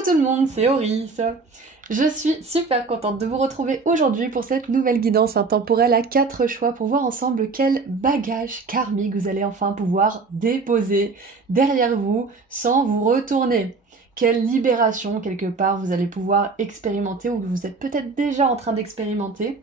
Coucou tout le monde, c'est Oris. Je suis super contente de vous retrouver aujourd'hui pour cette nouvelle guidance intemporelle à 4 choix pour voir ensemble quel bagage karmique vous allez enfin pouvoir déposer derrière vous sans vous retourner. Quelle libération quelque part vous allez pouvoir expérimenter ou que vous êtes peut-être déjà en train d'expérimenter.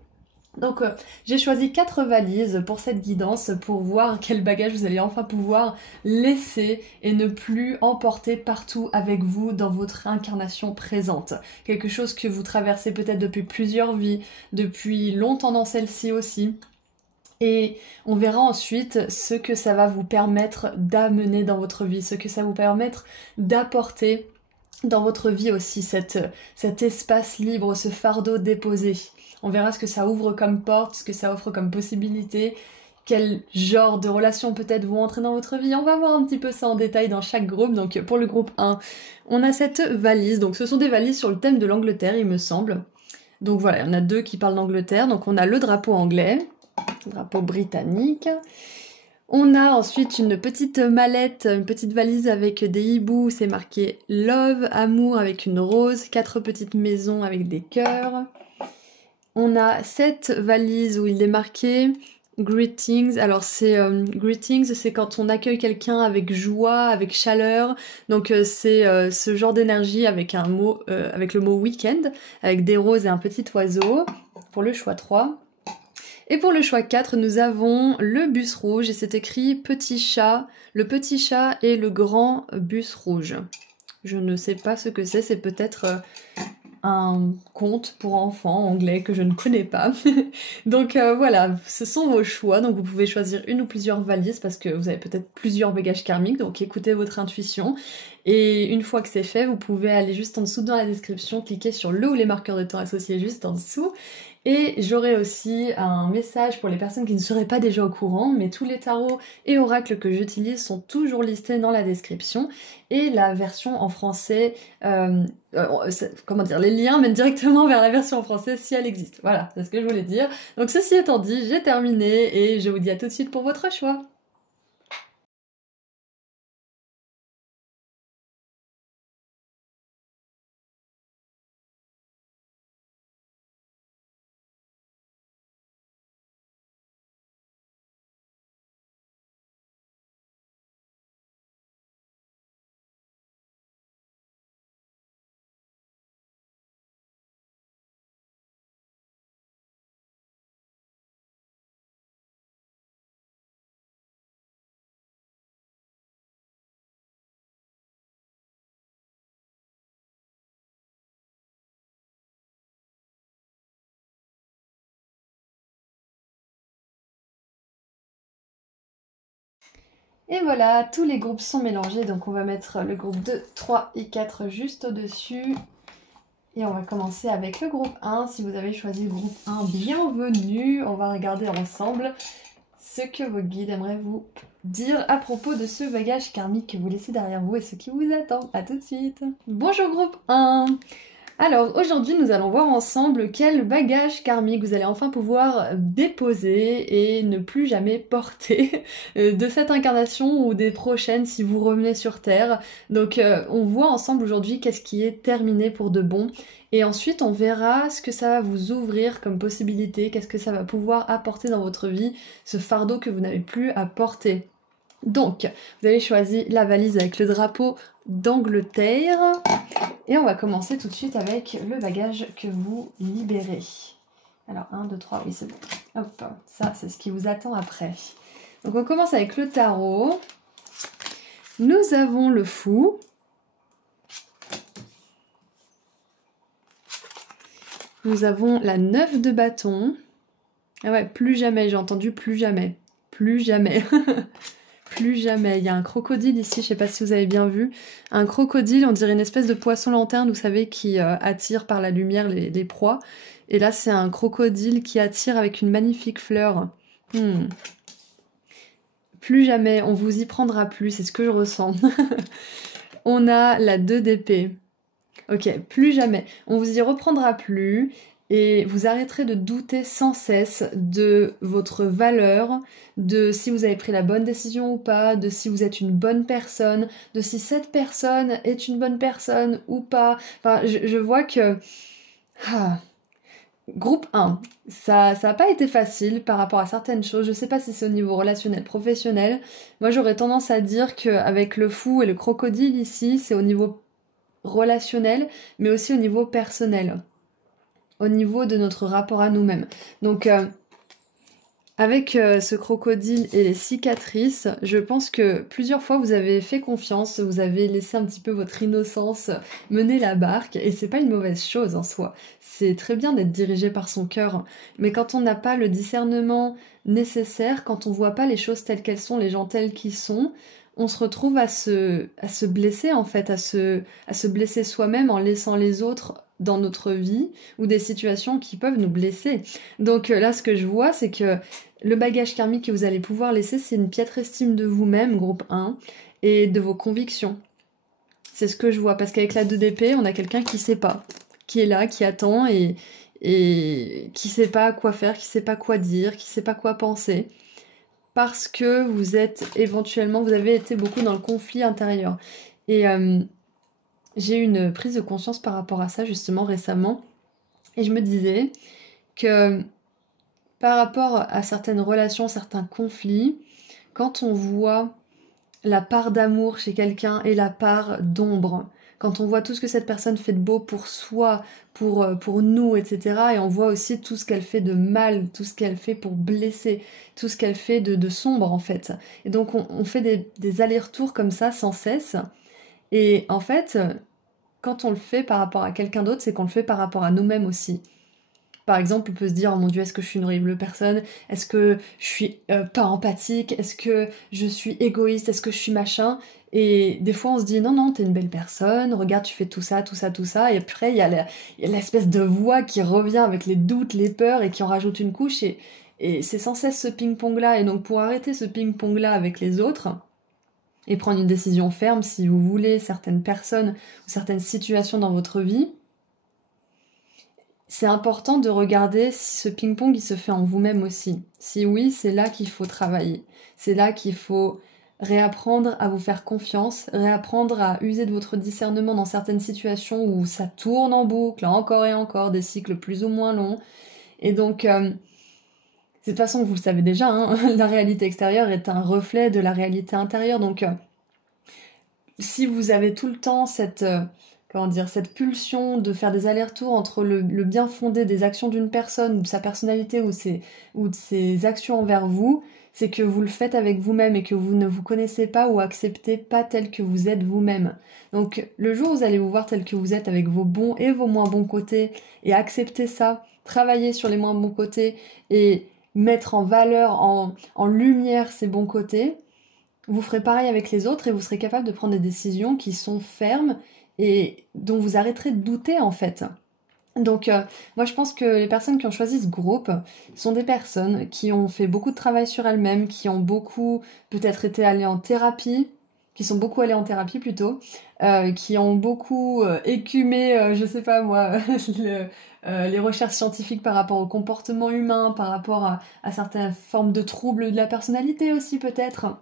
Donc j'ai choisi 4 valises pour cette guidance pour voir quel bagage vous allez enfin pouvoir laisser et ne plus emporter partout avec vous dans votre incarnation présente. Quelque chose que vous traversez peut-être depuis plusieurs vies, depuis longtemps dans celle-ci aussi. Et on verra ensuite ce que ça va vous permettre d'amener dans votre vie, ce que ça va vous permettre d'apporter dans votre vie aussi, cet espace libre, ce fardeau déposé. On verra ce que ça ouvre comme porte, ce que ça offre comme possibilité, quel genre de relations peut-être vont entrer dans votre vie. On va voir un petit peu ça en détail dans chaque groupe. Donc pour le groupe 1, on a cette valise. Donc ce sont des valises sur le thème de l'Angleterre, il me semble. Donc voilà, il y en a 2 qui parlent d'Angleterre. Donc on a le drapeau anglais, le drapeau britannique. On a ensuite une petite mallette, une petite valise avec des hiboux, c'est marqué Love, amour avec une rose, 4 petites maisons avec des cœurs. On a cette valise où il est marqué Greetings. Alors c'est Greetings, c'est quand on accueille quelqu'un avec joie, avec chaleur. Donc c'est ce genre d'énergie avec un mot, avec le mot weekend, avec des roses et un petit oiseau pour le choix 3. Et pour le choix 4, nous avons le bus rouge et c'est écrit petit chat, le petit chat et le grand bus rouge. Je ne sais pas ce que c'est peut-être un conte pour enfants anglais que je ne connais pas. Donc voilà, ce sont vos choix. Donc vous pouvez choisir une ou plusieurs valises parce que vous avez peut-être plusieurs bagages karmiques. Donc écoutez votre intuition. Et une fois que c'est fait, vous pouvez aller juste en dessous dans la description, cliquer sur le ou les marqueurs de temps associés juste en dessous. Et j'aurai aussi un message pour les personnes qui ne seraient pas déjà au courant, mais tous les tarots et oracles que j'utilise sont toujours listés dans la description. Et la version en français, comment dire, les liens mènent directement vers la version en français si elle existe. Voilà, c'est ce que je voulais dire. Donc ceci étant dit, j'ai terminé et je vous dis à tout de suite pour votre choix. Et voilà, tous les groupes sont mélangés, donc on va mettre le groupe 2, 3 et 4 juste au-dessus. Et on va commencer avec le groupe 1. Si vous avez choisi le groupe 1, bienvenue. On va regarder ensemble ce que vos guides aimeraient vous dire à propos de ce bagage karmique que vous laissez derrière vous et ce qui vous attend. A tout de suite. Bonjour groupe 1. Alors aujourd'hui nous allons voir ensemble quel bagage karmique vous allez enfin pouvoir déposer et ne plus jamais porter de cette incarnation ou des prochaines si vous revenez sur Terre. Donc on voit ensemble aujourd'hui qu'est-ce qui est terminé pour de bon et ensuite on verra ce que ça va vous ouvrir comme possibilité, qu'est-ce que ça va pouvoir apporter dans votre vie, ce fardeau que vous n'avez plus à porter. Donc, vous avez choisi la valise avec le drapeau d'Angleterre. Et on va commencer tout de suite avec le bagage que vous libérez. Alors, 1, 2, 3, oui c'est bon. Hop, ça c'est ce qui vous attend après. Donc on commence avec le tarot. Nous avons le fou. Nous avons la 9 de bâton. Ah ouais, plus jamais, j'ai entendu plus jamais. Plus jamais. Plus jamais. Il y a un crocodile ici, je sais pas si vous avez bien vu. Un crocodile, on dirait une espèce de poisson lanterne, vous savez, qui attire par la lumière les proies. Et là, c'est un crocodile qui attire avec une magnifique fleur. Plus jamais, on vous y prendra plus, c'est ce que je ressens. On a la 2 d'épée. Ok, plus jamais. On vous y reprendra plus. et vous arrêterez de douter sans cesse de votre valeur, de si vous avez pris la bonne décision ou pas, de si vous êtes une bonne personne, de si cette personne est une bonne personne ou pas. Enfin, je vois que... Ah, groupe 1, ça a pas été facile par rapport à certaines choses. Je sais pas si c'est au niveau relationnel, professionnel. Moi, j'aurais tendance à dire qu'avec le fou et le crocodile ici, c'est au niveau relationnel, mais aussi au niveau personnel, au niveau de notre rapport à nous-mêmes. Donc, avec ce crocodile et les cicatrices, je pense que plusieurs fois vous avez fait confiance, vous avez laissé un petit peu votre innocence mener la barque, et c'est pas une mauvaise chose en soi. C'est très bien d'être dirigé par son cœur, mais quand on n'a pas le discernement nécessaire, quand on voit pas les choses telles qu'elles sont, les gens tels qu'ils sont, on se retrouve à se blesser en fait, à se blesser soi-même en laissant les autres dans notre vie, ou des situations qui peuvent nous blesser. Donc là, ce que je vois, c'est que le bagage karmique que vous allez pouvoir laisser, c'est une piètre estime de vous-même, groupe 1, et de vos convictions. C'est ce que je vois, parce qu'avec la 2 d'épée, on a quelqu'un qui sait pas, qui est là, qui attend, et qui sait pas quoi faire, qui sait pas quoi dire, qui sait pas quoi penser, parce que vous avez été beaucoup dans le conflit intérieur. Et j'ai eu une prise de conscience par rapport à ça, justement, récemment, et je me disais que par rapport à certaines relations, certains conflits, quand on voit la part d'amour chez quelqu'un et la part d'ombre, quand on voit tout ce que cette personne fait de beau pour soi, pour nous, etc., et on voit aussi tout ce qu'elle fait de mal, tout ce qu'elle fait pour blesser, tout ce qu'elle fait de sombre, en fait. Et donc, on fait des allers-retours comme ça, sans cesse. Et en fait, quand on le fait par rapport à quelqu'un d'autre, c'est qu'on le fait par rapport à nous-mêmes aussi. Par exemple, on peut se dire, oh mon Dieu, est-ce que je suis une horrible personne? Est-ce que je suis pas empathique? Est-ce que je suis égoïste? Est-ce que je suis machin? Et des fois, on se dit, non, non, t'es une belle personne, regarde, tu fais tout ça, tout ça, tout ça. Et après, il y a l'espèce de voix qui revient avec les doutes, les peurs et qui en rajoute une couche. Et c'est sans cesse ce ping-pong-là. Et donc, pour arrêter ce ping-pong-là avec les autres et prendre une décision ferme, si vous voulez, certaines personnes ou certaines situations dans votre vie, c'est important de regarder si ce ping-pong il se fait en vous-même aussi. Si oui, c'est là qu'il faut travailler. C'est là qu'il faut réapprendre à vous faire confiance, réapprendre à user de votre discernement dans certaines situations où ça tourne en boucle, encore et encore, des cycles plus ou moins longs. Et donc, de toute façon, vous le savez déjà, hein, la réalité extérieure est un reflet de la réalité intérieure. Donc, si vous avez tout le temps cette pulsion de faire des allers-retours entre le bien fondé des actions d'une personne, ou de sa personnalité, ou de ses actions envers vous, c'est que vous le faites avec vous-même et que vous ne vous connaissez pas ou acceptez pas tel que vous êtes vous-même. Donc le jour où vous allez vous voir tel que vous êtes avec vos bons et vos moins bons côtés, et accepter ça, travailler sur les moins bons côtés, et mettre en valeur, en lumière ces bons côtés, vous ferez pareil avec les autres et vous serez capable de prendre des décisions qui sont fermes et dont vous arrêterez de douter en fait. Donc moi je pense que les personnes qui ont choisi ce groupe sont des personnes qui ont fait beaucoup de travail sur elles-mêmes, qui ont beaucoup peut-être été allées en thérapie, qui sont beaucoup allées en thérapie plutôt, qui ont beaucoup écumé, je sais pas moi, les recherches scientifiques par rapport au comportement humain, par rapport à certaines formes de troubles de la personnalité aussi peut-être,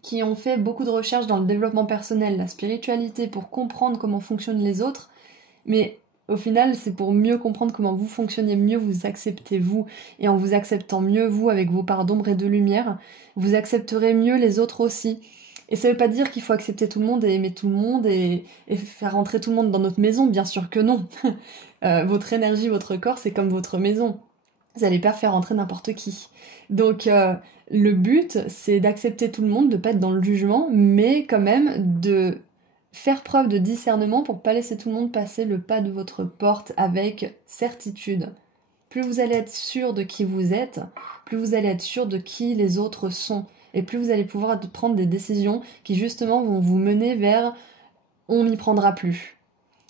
qui ont fait beaucoup de recherches dans le développement personnel, la spiritualité, pour comprendre comment fonctionnent les autres. Mais au final, c'est pour mieux comprendre comment vous fonctionnez, mieux vous acceptez vous. Et en vous acceptant mieux vous, avec vos parts d'ombre et de lumière, vous accepterez mieux les autres aussi. Et ça veut pas dire qu'il faut accepter tout le monde et aimer tout le monde et faire rentrer tout le monde dans notre maison, bien sûr que non. Votre énergie, votre corps, c'est comme votre maison. Vous n'allez pas faire rentrer n'importe qui. Donc le but, c'est d'accepter tout le monde, de pas être dans le jugement, mais quand même de faire preuve de discernement pour pas laisser tout le monde passer le pas de votre porte avec certitude. Plus vous allez être sûr de qui vous êtes, plus vous allez être sûr de qui les autres sont, et plus vous allez pouvoir prendre des décisions qui justement vont vous mener vers « on m'y prendra plus ».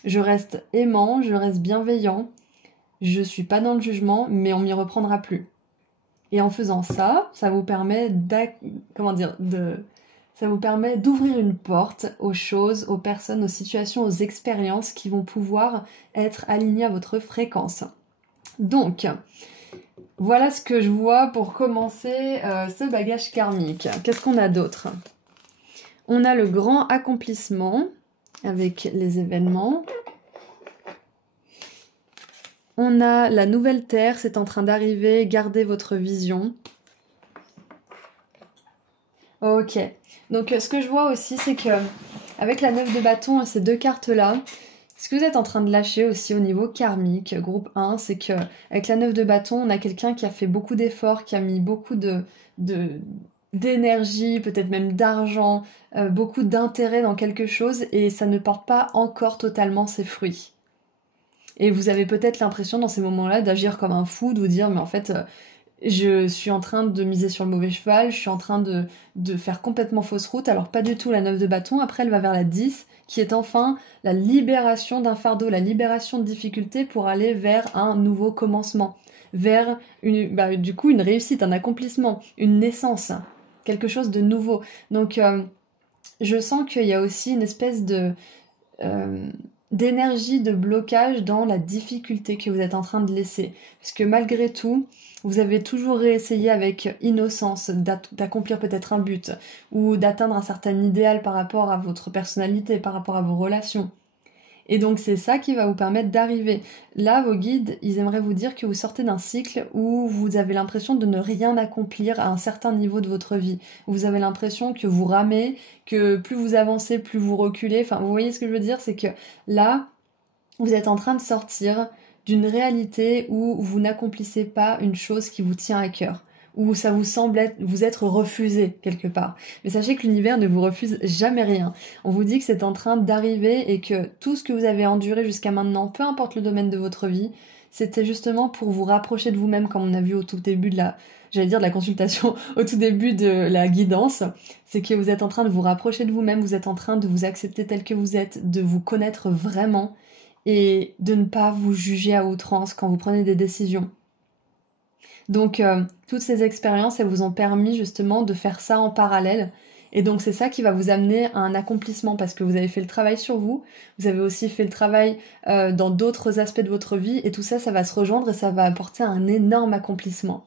Je reste aimant, je reste bienveillant, je suis pas dans le jugement, mais on m'y reprendra plus. Et en faisant ça, ça vous permet d'ouvrir une porte aux choses, aux personnes, aux situations, aux expériences qui vont pouvoir être alignées à votre fréquence. Donc, voilà ce que je vois pour commencer ce bagage karmique. Qu'est-ce qu'on a d'autre? On a le grand accomplissement avec les événements. On a la nouvelle terre, c'est en train d'arriver, gardez votre vision. Ok, donc ce que je vois aussi, c'est que avec la 9 de bâton et ces deux cartes-là, ce que vous êtes en train de lâcher aussi au niveau karmique, groupe 1, c'est que avec la 9 de bâton, on a quelqu'un qui a fait beaucoup d'efforts, qui a mis beaucoup d'énergie, peut-être même d'argent, beaucoup d'intérêt dans quelque chose, et ça ne porte pas encore totalement ses fruits. Et vous avez peut-être l'impression dans ces moments-là d'agir comme un fou, de vous dire, mais en fait, je suis en train de miser sur le mauvais cheval, je suis en train de faire complètement fausse route, alors pas du tout la 9 de bâton, après elle va vers la 10, qui est enfin la libération d'un fardeau, la libération de difficultés pour aller vers un nouveau commencement, vers du coup une réussite, un accomplissement, une naissance, quelque chose de nouveau. Donc je sens qu'il y a aussi une espèce d'énergie de blocage dans la difficulté que vous êtes en train de laisser. Parce que malgré tout, vous avez toujours réessayé avec innocence d'accomplir peut-être un but ou d'atteindre un certain idéal par rapport à votre personnalité, par rapport à vos relations. Et donc c'est ça qui va vous permettre d'arriver. Là, vos guides, ils aimeraient vous dire que vous sortez d'un cycle où vous avez l'impression de ne rien accomplir à un certain niveau de votre vie. Vous avez l'impression que vous ramez, que plus vous avancez, plus vous reculez. Enfin, vous voyez ce que je veux dire? C'est que là, vous êtes en train de sortir d'une réalité où vous n'accomplissez pas une chose qui vous tient à cœur, où ça vous semble vous être refusé quelque part. Mais sachez que l'univers ne vous refuse jamais rien. On vous dit que c'est en train d'arriver et que tout ce que vous avez enduré jusqu'à maintenant, peu importe le domaine de votre vie, c'était justement pour vous rapprocher de vous-même, comme on a vu au tout début de la consultation, au tout début de la guidance. C'est que vous êtes en train de vous rapprocher de vous-même, vous êtes en train de vous accepter tel que vous êtes, de vous connaître vraiment, et de ne pas vous juger à outrance quand vous prenez des décisions. Donc toutes ces expériences, elles vous ont permis justement de faire ça en parallèle. Et donc c'est ça qui va vous amener à un accomplissement parce que vous avez fait le travail sur vous, vous avez aussi fait le travail dans d'autres aspects de votre vie et tout ça, ça va se rejoindre et ça va apporter un énorme accomplissement.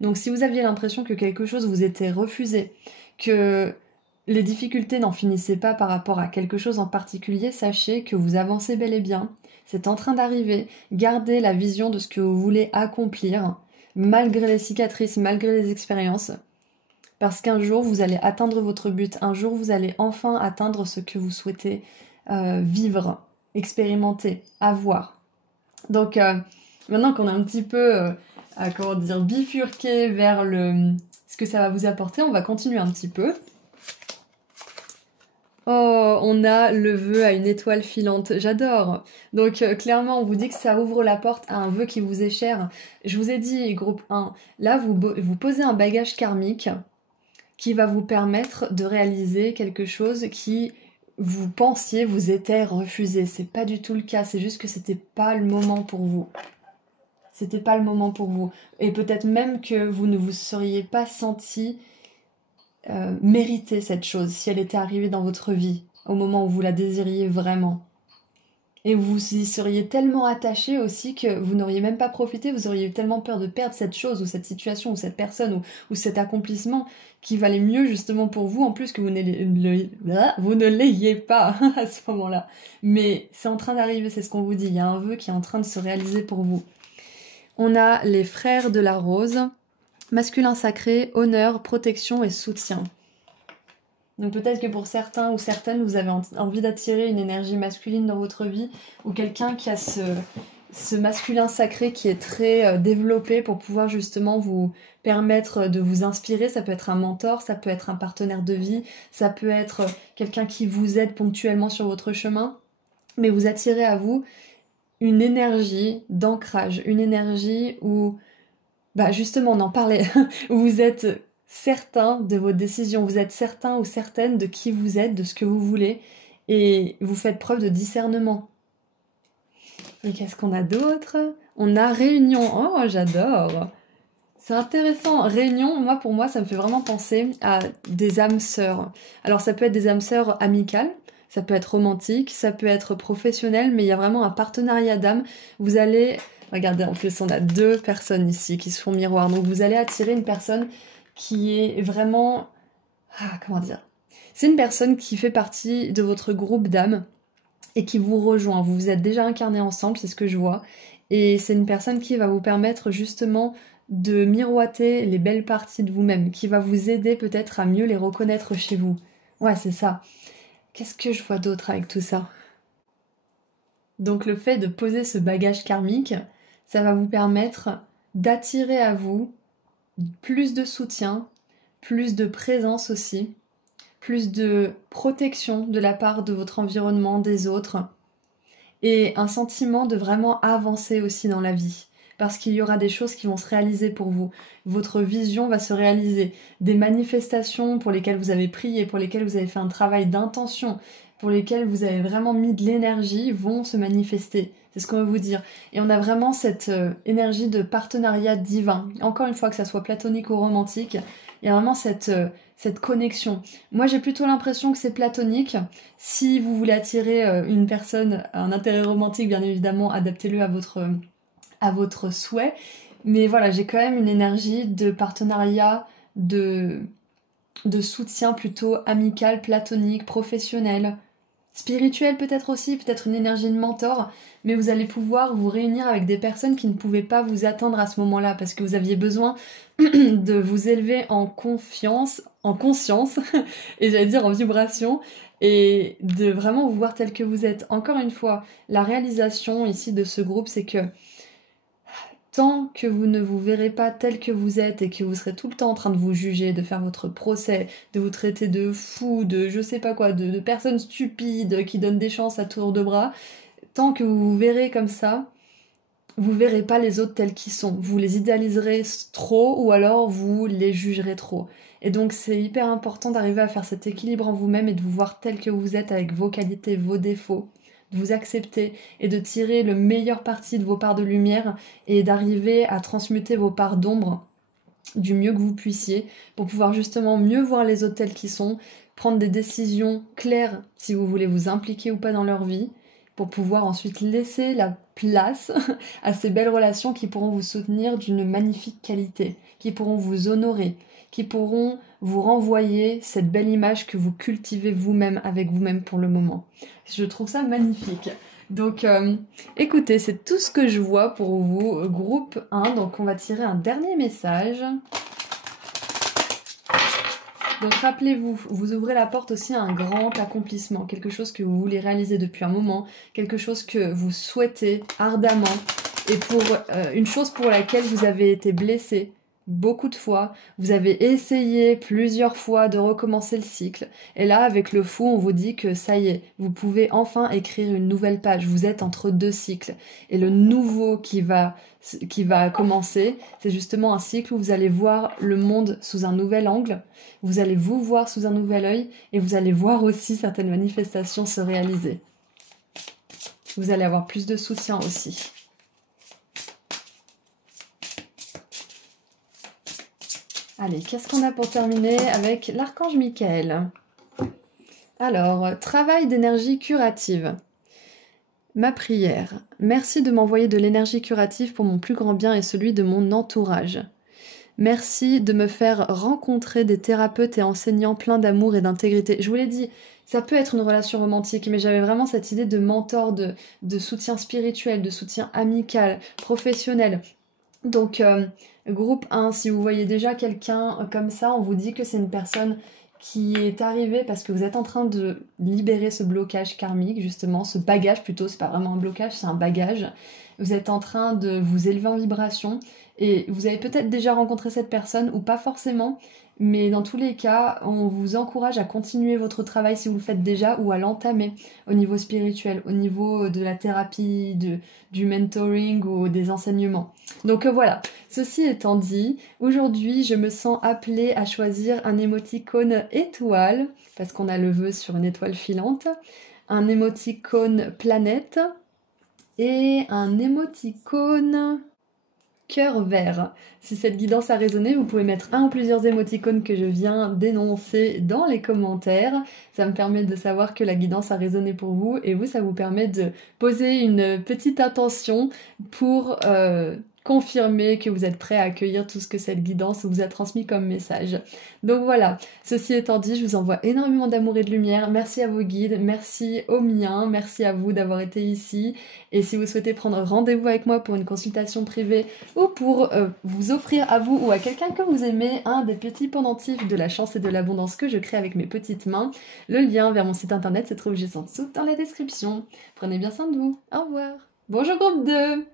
Donc si vous aviez l'impression que quelque chose vous était refusé, que les difficultés n'en finissaient pas par rapport à quelque chose en particulier, sachez que vous avancez bel et bien, c'est en train d'arriver, gardez la vision de ce que vous voulez accomplir, malgré les cicatrices, malgré les expériences, parce qu'un jour vous allez atteindre votre but, un jour vous allez enfin atteindre ce que vous souhaitez vivre, expérimenter, avoir. Donc maintenant qu'on a un petit peu bifurqué vers ce que ça va vous apporter, on va continuer un petit peu. Oh, on a le vœu à une étoile filante, j'adore. Donc clairement, on vous dit que ça ouvre la porte à un vœu qui vous est cher. Je vous ai dit, groupe 1, là vous posez un bagage karmique qui va vous permettre de réaliser quelque chose qui vous pensiez vous était refusé. C'est pas du tout le cas, c'est juste que c'était pas le moment pour vous. C'était pas le moment pour vous. Et peut-être même que vous ne vous seriez pas senti mériter cette chose si elle était arrivée dans votre vie au moment où vous la désiriez vraiment. Et vous y seriez tellement attaché aussi que vous n'auriez même pas profité, vous auriez eu tellement peur de perdre cette chose ou cette situation ou cette personne ou cet accomplissement qui valait mieux justement pour vous en plus que vous ne l'ayez pas à ce moment-là. Mais c'est en train d'arriver, c'est ce qu'on vous dit, il y a un vœu qui est en train de se réaliser pour vous. On a les frères de la rose. Masculin sacré, honneur, protection et soutien. Donc peut-être que pour certains ou certaines, vous avez envie d'attirer une énergie masculine dans votre vie ou quelqu'un qui a ce masculin sacré qui est très développé pour pouvoir justement vous permettre de vous inspirer. Ça peut être un mentor, ça peut être un partenaire de vie, ça peut être quelqu'un qui vous aide ponctuellement sur votre chemin. Mais vous attirez à vous une énergie d'ancrage, une énergie où... justement, on en parlait, vous êtes certain de vos décisions, vous êtes certain ou certaine de qui vous êtes, de ce que vous voulez, et vous faites preuve de discernement. Et qu'est-ce qu'on a d'autre? On a réunion, oh j'adore! C'est intéressant, réunion, pour moi, ça me fait vraiment penser à des âmes sœurs. Alors ça peut être des âmes sœurs amicales, ça peut être romantique, ça peut être professionnel, mais il y a vraiment un partenariat d'âmes. Vous allez Regardez, en plus, on a deux personnes ici qui se font miroir. Donc, vous allez attirer une personne qui est vraiment... Ah, comment dire? C'est une personne qui fait partie de votre groupe d'âmes et qui vous rejoint. Vous vous êtes déjà incarnés ensemble, c'est ce que je vois. Et c'est une personne qui va vous permettre justement de miroiter les belles parties de vous-même, qui va vous aider peut-être à mieux les reconnaître chez vous. Ouais, c'est ça. Qu'est-ce que je vois d'autre avec tout ça? Donc le fait de poser ce bagage karmique, ça va vous permettre d'attirer à vous plus de soutien, plus de présence aussi, plus de protection de la part de votre environnement, des autres, et un sentiment de vraiment avancer aussi dans la vie. Parce qu'il y aura des choses qui vont se réaliser pour vous. Votre vision va se réaliser. Des manifestations pour lesquelles vous avez prié, pour lesquelles vous avez fait un travail d'intention, pour lesquelles vous avez vraiment mis de l'énergie, vont se manifester. C'est ce qu'on veut vous dire. Et on a vraiment cette énergie de partenariat divin. Encore une fois, que ça soit platonique ou romantique, il y a vraiment cette connexion. Moi, j'ai plutôt l'impression que c'est platonique. Si vous voulez attirer une personne, un intérêt romantique, bien évidemment, adaptez-le à votre souhait. Mais voilà, j'ai quand même une énergie de partenariat, de soutien plutôt amical, platonique, professionnel, spirituel peut-être aussi, peut-être une énergie de mentor, mais vous allez pouvoir vous réunir avec des personnes qui ne pouvaient pas vous atteindre à ce moment-là parce que vous aviez besoin de vous élever en confiance, en conscience, et j'allais dire en vibration, et de vraiment vous voir tel que vous êtes. Encore une fois, la réalisation ici de ce groupe, c'est que tant que vous ne vous verrez pas tel que vous êtes et que vous serez tout le temps en train de vous juger, de faire votre procès, de vous traiter de fou, de je sais pas quoi, de personnes stupides qui donnent des chances à tour de bras, tant que vous vous verrez comme ça, vous verrez pas les autres tels qu'ils sont. Vous les idéaliserez trop ou alors vous les jugerez trop. Et donc c'est hyper important d'arriver à faire cet équilibre en vous-même et de vous voir tel que vous êtes avec vos qualités, vos défauts, de vous accepter et de tirer le meilleur parti de vos parts de lumière et d'arriver à transmuter vos parts d'ombre du mieux que vous puissiez pour pouvoir justement mieux voir les autres tels qu'ils sont, prendre des décisions claires si vous voulez vous impliquer ou pas dans leur vie, pour pouvoir ensuite laisser la place à ces belles relations qui pourront vous soutenir d'une magnifique qualité, qui pourront vous honorer, qui pourront vous renvoyer cette belle image que vous cultivez vous-même avec vous-même pour le moment. Je trouve ça magnifique. Donc écoutez, c'est tout ce que je vois pour vous, groupe 1. Donc on va tirer un dernier message. Donc rappelez-vous, vous ouvrez la porte aussi à un grand accomplissement, quelque chose que vous voulez réaliser depuis un moment, quelque chose que vous souhaitez ardemment, et pour une chose pour laquelle vous avez été blessé beaucoup de fois, vous avez essayé plusieurs fois de recommencer le cycle, et là avec le fou on vous dit que ça y est, vous pouvez enfin écrire une nouvelle page, vous êtes entre deux cycles, et le nouveau qui va commencer, c'est justement un cycle où vous allez voir le monde sous un nouvel angle, vous allez vous voir sous un nouvel œil et vous allez voir aussi certaines manifestations se réaliser. Vous allez avoir plus de soutien aussi. Allez, qu'est-ce qu'on a pour terminer avec l'archange Michael? Alors, travail d'énergie curative. Ma prière. Merci de m'envoyer de l'énergie curative pour mon plus grand bien et celui de mon entourage. Merci de me faire rencontrer des thérapeutes et enseignants pleins d'amour et d'intégrité. Je vous l'ai dit, ça peut être une relation romantique, mais j'avais vraiment cette idée de mentor, de soutien spirituel, de soutien amical, professionnel. Donc, groupe 1, si vous voyez déjà quelqu'un comme ça, on vous dit que c'est une personne qui est arrivée parce que vous êtes en train de libérer ce blocage karmique, justement, ce bagage plutôt, c'est pas vraiment un blocage, c'est un bagage. Vous êtes en train de vous élever en vibration et vous avez peut-être déjà rencontré cette personne ou pas forcément, mais dans tous les cas, on vous encourage à continuer votre travail si vous le faites déjà ou à l'entamer au niveau spirituel, au niveau de la thérapie, du mentoring ou des enseignements. Donc voilà, ceci étant dit, aujourd'hui je me sens appelée à choisir un émoticône étoile, parce qu'on a le vœu sur une étoile filante, un émoticône planète et un émoticône cœur vert. Si cette guidance a résonné, vous pouvez mettre un ou plusieurs émoticônes que je viens d'énoncer dans les commentaires. Ça me permet de savoir que la guidance a résonné pour vous et vous, ça vous permet de poser une petite intention pour confirmer que vous êtes prêt à accueillir tout ce que cette guidance vous a transmis comme message. Donc voilà, ceci étant dit, je vous envoie énormément d'amour et de lumière. Merci à vos guides, merci aux miens, merci à vous d'avoir été ici. Et si vous souhaitez prendre rendez-vous avec moi pour une consultation privée ou pour vous offrir à vous ou à quelqu'un que vous aimez un des petits pendentifs de la chance et de l'abondance que je crée avec mes petites mains, le lien vers mon site internet se trouve juste en dessous dans la description. Prenez bien soin de vous. Au revoir. Bonjour groupe 2.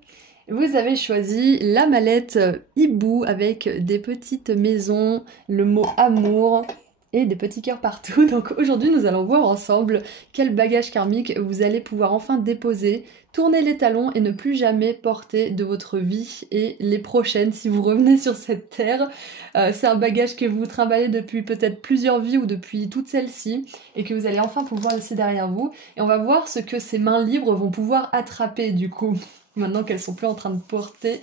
Vous avez choisi la mallette hibou avec des petites maisons, le mot amour et des petits cœurs partout. Donc aujourd'hui nous allons voir ensemble quel bagage karmique vous allez pouvoir enfin déposer, tourner les talons et ne plus jamais porter de votre vie et les prochaines si vous revenez sur cette terre. C'est un bagage que vous trimballez depuis peut-être plusieurs vies ou depuis toutes celles-ci et que vous allez enfin pouvoir laisser derrière vous. Et on va voir ce que ces mains libres vont pouvoir attraper du coup. Maintenant qu'elles sont plus en train de porter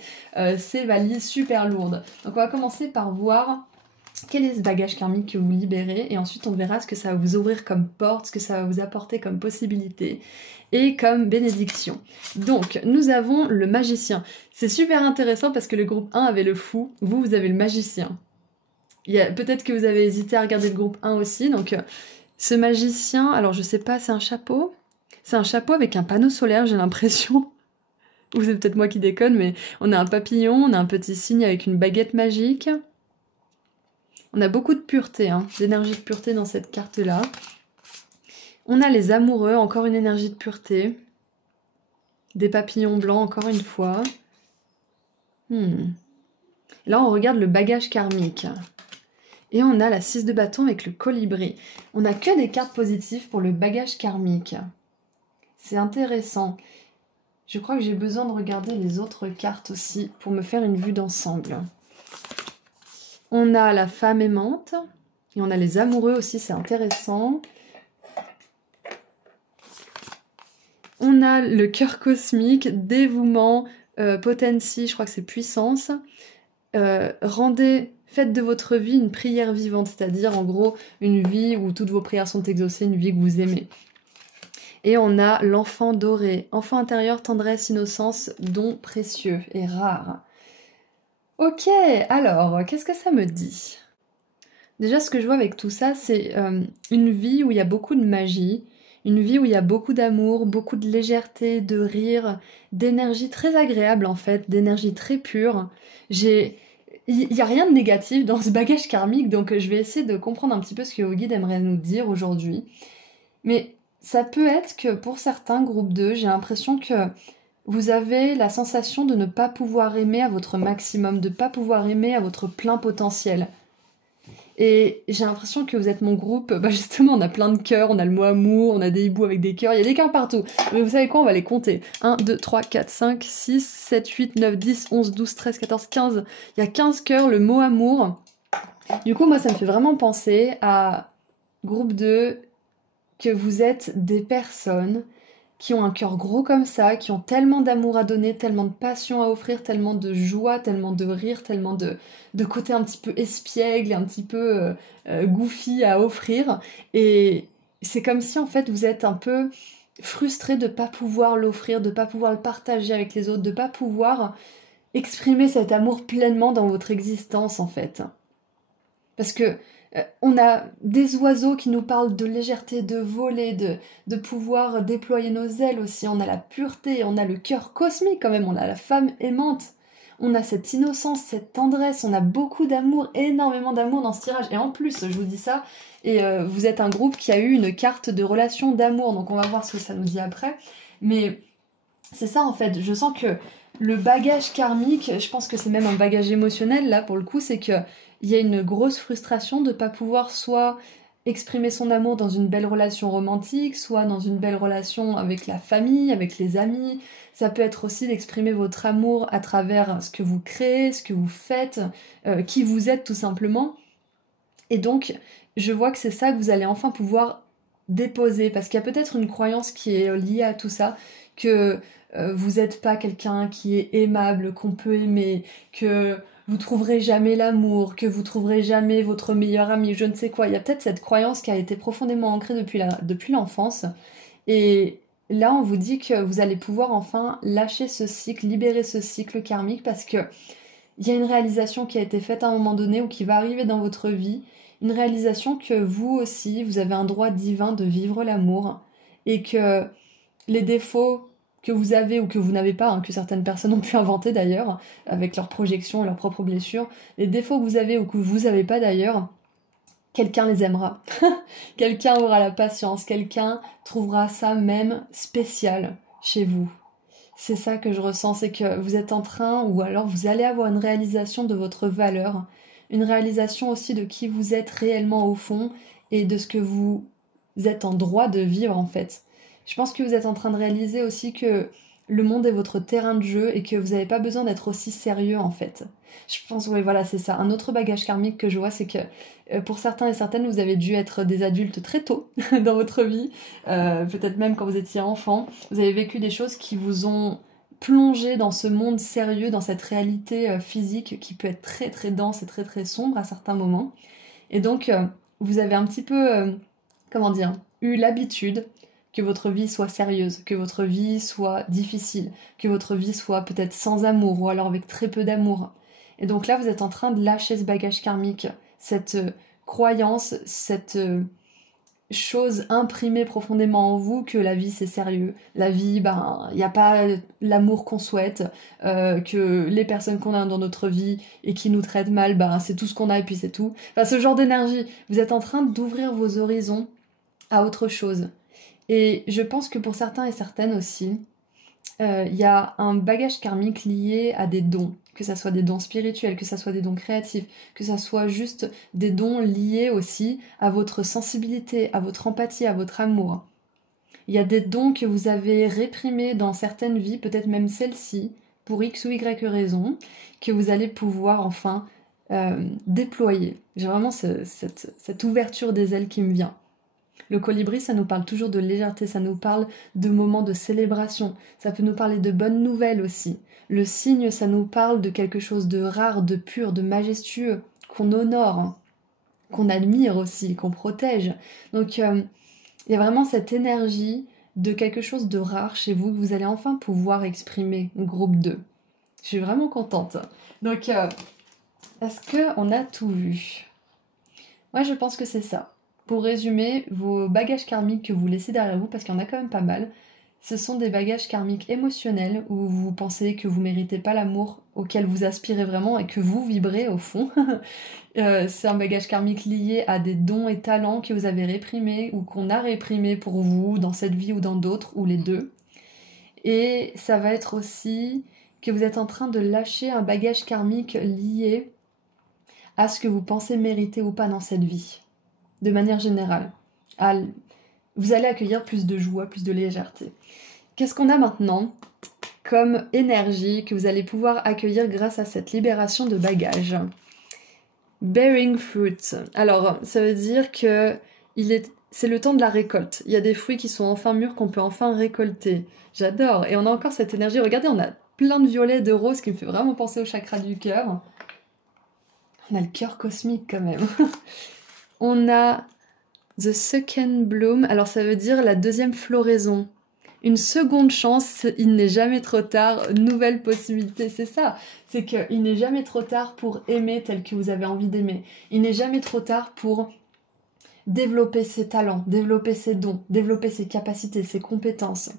ces valises super lourdes. Donc on va commencer par voir quel est ce bagage karmique que vous libérez et ensuite on verra ce que ça va vous ouvrir comme porte, ce que ça va vous apporter comme possibilité et comme bénédiction. Donc nous avons le magicien. C'est super intéressant parce que le groupe 1 avait le fou, vous avez le magicien. Peut-être que vous avez hésité à regarder le groupe 1 aussi, donc ce magicien, alors je sais pas, c'est un chapeau? C'est un chapeau avec un panneau solaire, j'ai l'impression. Ou c'est peut-être moi qui déconne, mais on a un papillon, on a un petit cygne avec une baguette magique. On a beaucoup de pureté, d'énergie de pureté dans cette carte-là. On a les amoureux, encore une énergie de pureté. Des papillons blancs, encore une fois. Là, on regarde le bagage karmique. Et on a la 6 de bâton avec le colibri. On n'a que des cartes positives pour le bagage karmique. C'est intéressant. Je crois que j'ai besoin de regarder les autres cartes aussi pour me faire une vue d'ensemble. On a la femme aimante et on a les amoureux aussi, c'est intéressant. On a le cœur cosmique, dévouement, potency, je crois que c'est puissance. Faites de votre vie une prière vivante, c'est-à-dire en gros une vie où toutes vos prières sont exaucées, une vie que vous aimez. Et on a l'enfant doré, enfant intérieur, tendresse, innocence, don précieux et rare. Ok, alors, qu'est-ce que ça me dit? Déjà, ce que je vois avec tout ça, c'est une vie où il y a beaucoup de magie, une vie où il y a beaucoup d'amour, beaucoup de légèreté, de rire, d'énergie très agréable en fait, d'énergie très pure. Il n'y a rien de négatif dans ce bagage karmique, donc je vais essayer de comprendre un petit peu ce que vos guides aimeraient nous dire aujourd'hui. Mais ça peut être que pour certains groupes 2, j'ai l'impression que vous avez la sensation de ne pas pouvoir aimer à votre maximum, de ne pas pouvoir aimer à votre plein potentiel. Et j'ai l'impression que vous êtes mon groupe, justement on a plein de cœurs, on a le mot amour, on a des hiboux avec des cœurs, il y a des cœurs partout. Mais vous savez quoi, on va les compter. 1, 2, 3, 4, 5, 6, 7, 8, 9, 10, 11, 12, 13, 14, 15. Il y a 15 cœurs, le mot amour. Du coup moi ça me fait vraiment penser à groupe 2, que vous êtes des personnes qui ont un cœur gros comme ça, qui ont tellement d'amour à donner, tellement de passion à offrir, tellement de joie, tellement de rire, tellement de côté un petit peu espiègle, un petit peu goofy à offrir. Et c'est comme si en fait vous êtes un peu frustré de ne pas pouvoir l'offrir, de ne pas pouvoir le partager avec les autres, de ne pas pouvoir exprimer cet amour pleinement dans votre existence en fait. Parce que on a des oiseaux qui nous parlent de légèreté, de voler, de pouvoir déployer nos ailes aussi. On a la pureté, on a le cœur cosmique quand même, on a la femme aimante. On a cette innocence, cette tendresse, on a beaucoup d'amour, énormément d'amour dans ce tirage. Et en plus, je vous dis ça, et vous êtes un groupe qui a eu une carte de relation d'amour, donc on va voir ce que ça nous dit après. Mais c'est ça en fait, je sens que le bagage karmique, je pense que c'est même un bagage émotionnel là pour le coup, c'est que il y a une grosse frustration de ne pas pouvoir soit exprimer son amour dans une belle relation romantique, soit dans une belle relation avec la famille, avec les amis. Ça peut être aussi d'exprimer votre amour à travers ce que vous créez, ce que vous faites, qui vous êtes tout simplement. Et donc, je vois que c'est ça que vous allez enfin pouvoir déposer, parce qu'il y a peut-être une croyance qui est liée à tout ça, que vous n'êtes pas quelqu'un qui est aimable, qu'on peut aimer, que vous trouverez jamais l'amour, que vous trouverez jamais votre meilleur ami, je ne sais quoi. Il y a peut-être cette croyance qui a été profondément ancrée depuis l'enfance. Et là, on vous dit que vous allez pouvoir enfin lâcher ce cycle, libérer ce cycle karmique parce que il y a une réalisation qui a été faite à un moment donné ou qui va arriver dans votre vie, une réalisation que vous aussi, vous avez un droit divin de vivre l'amour et que les défauts que vous avez ou que vous n'avez pas, hein, que certaines personnes ont pu inventer d'ailleurs, avec leurs projections et leurs propres blessures, les défauts que vous avez ou que vous n'avez pas d'ailleurs, quelqu'un les aimera. Quelqu'un aura la patience, quelqu'un trouvera ça même spécial chez vous. C'est ça que je ressens, c'est que vous êtes en train, ou alors vous allez avoir une réalisation de votre valeur, une réalisation aussi de qui vous êtes réellement au fond et de ce que vous êtes en droit de vivre en fait. Je pense que vous êtes en train de réaliser aussi que le monde est votre terrain de jeu et que vous n'avez pas besoin d'être aussi sérieux en fait. Je pense, oui voilà, c'est ça. Un autre bagage karmique que je vois, c'est que pour certains et certaines, vous avez dû être des adultes très tôt dans votre vie, peut-être même quand vous étiez enfant. Vous avez vécu des choses qui vous ont plongé dans ce monde sérieux, dans cette réalité physique qui peut être très très dense et très très sombre à certains moments. Et donc, vous avez un petit peu, comment dire, eu l'habitude que votre vie soit sérieuse, que votre vie soit difficile, que votre vie soit peut-être sans amour ou alors avec très peu d'amour. Et donc là, vous êtes en train de lâcher ce bagage karmique, cette croyance, cette chose imprimée profondément en vous que la vie c'est sérieux. La vie, ben, il n'y a pas l'amour qu'on souhaite, que les personnes qu'on a dans notre vie et qui nous traitent mal, ben, c'est tout ce qu'on a et puis c'est tout. Enfin, ce genre d'énergie, vous êtes en train d'ouvrir vos horizons à autre chose. Et je pense que pour certains et certaines aussi, il y a un bagage karmique lié à des dons, que ça soit des dons spirituels, que ça soit des dons créatifs, que ça soit juste des dons liés aussi à votre sensibilité, à votre empathie, à votre amour. Il y a des dons que vous avez réprimés dans certaines vies, peut-être même celle-ci, pour X ou Y raison, que vous allez pouvoir enfin déployer. J'ai vraiment cette ouverture des ailes qui me vient. Le colibri, ça nous parle toujours de légèreté, ça nous parle de moments de célébration, ça peut nous parler de bonnes nouvelles aussi. Le cygne, ça nous parle de quelque chose de rare, de pur, de majestueux, qu'on honore, hein, qu'on admire aussi, qu'on protège. Donc il y a vraiment cette énergie de quelque chose de rare chez vous que vous allez enfin pouvoir exprimer, groupe 2. Je suis vraiment contente. Donc, est-ce qu'on a tout vu? Moi, je pense que c'est ça. Pour résumer, vos bagages karmiques que vous laissez derrière vous, parce qu'il y en a quand même pas mal, ce sont des bagages karmiques émotionnels où vous pensez que vous méritez pas l'amour auquel vous aspirez vraiment et que vous vibrez au fond. C'est un bagage karmique lié à des dons et talents que vous avez réprimés ou qu'on a réprimés pour vous dans cette vie ou dans d'autres, ou les deux. Et ça va être aussi que vous êtes en train de lâcher un bagage karmique lié à ce que vous pensez mériter ou pas dans cette vie. De manière générale. Vous allez accueillir plus de joie, plus de légèreté. Qu'est-ce qu'on a maintenant comme énergie que vous allez pouvoir accueillir grâce à cette libération de bagages? Bearing fruit. Alors, ça veut dire que c'est le temps de la récolte. Il y a des fruits qui sont enfin mûrs qu'on peut enfin récolter. J'adore. Et on a encore cette énergie. Regardez, on a plein de violets, de roses qui me fait vraiment penser au chakra du cœur. On a le cœur cosmique quand même. On a the second bloom, alors ça veut dire la deuxième floraison. Une seconde chance, il n'est jamais trop tard, nouvelle possibilité, c'est ça. C'est qu'il n'est jamais trop tard pour aimer tel que vous avez envie d'aimer. Il n'est jamais trop tard pour développer ses talents, développer ses dons, développer ses capacités, ses compétences.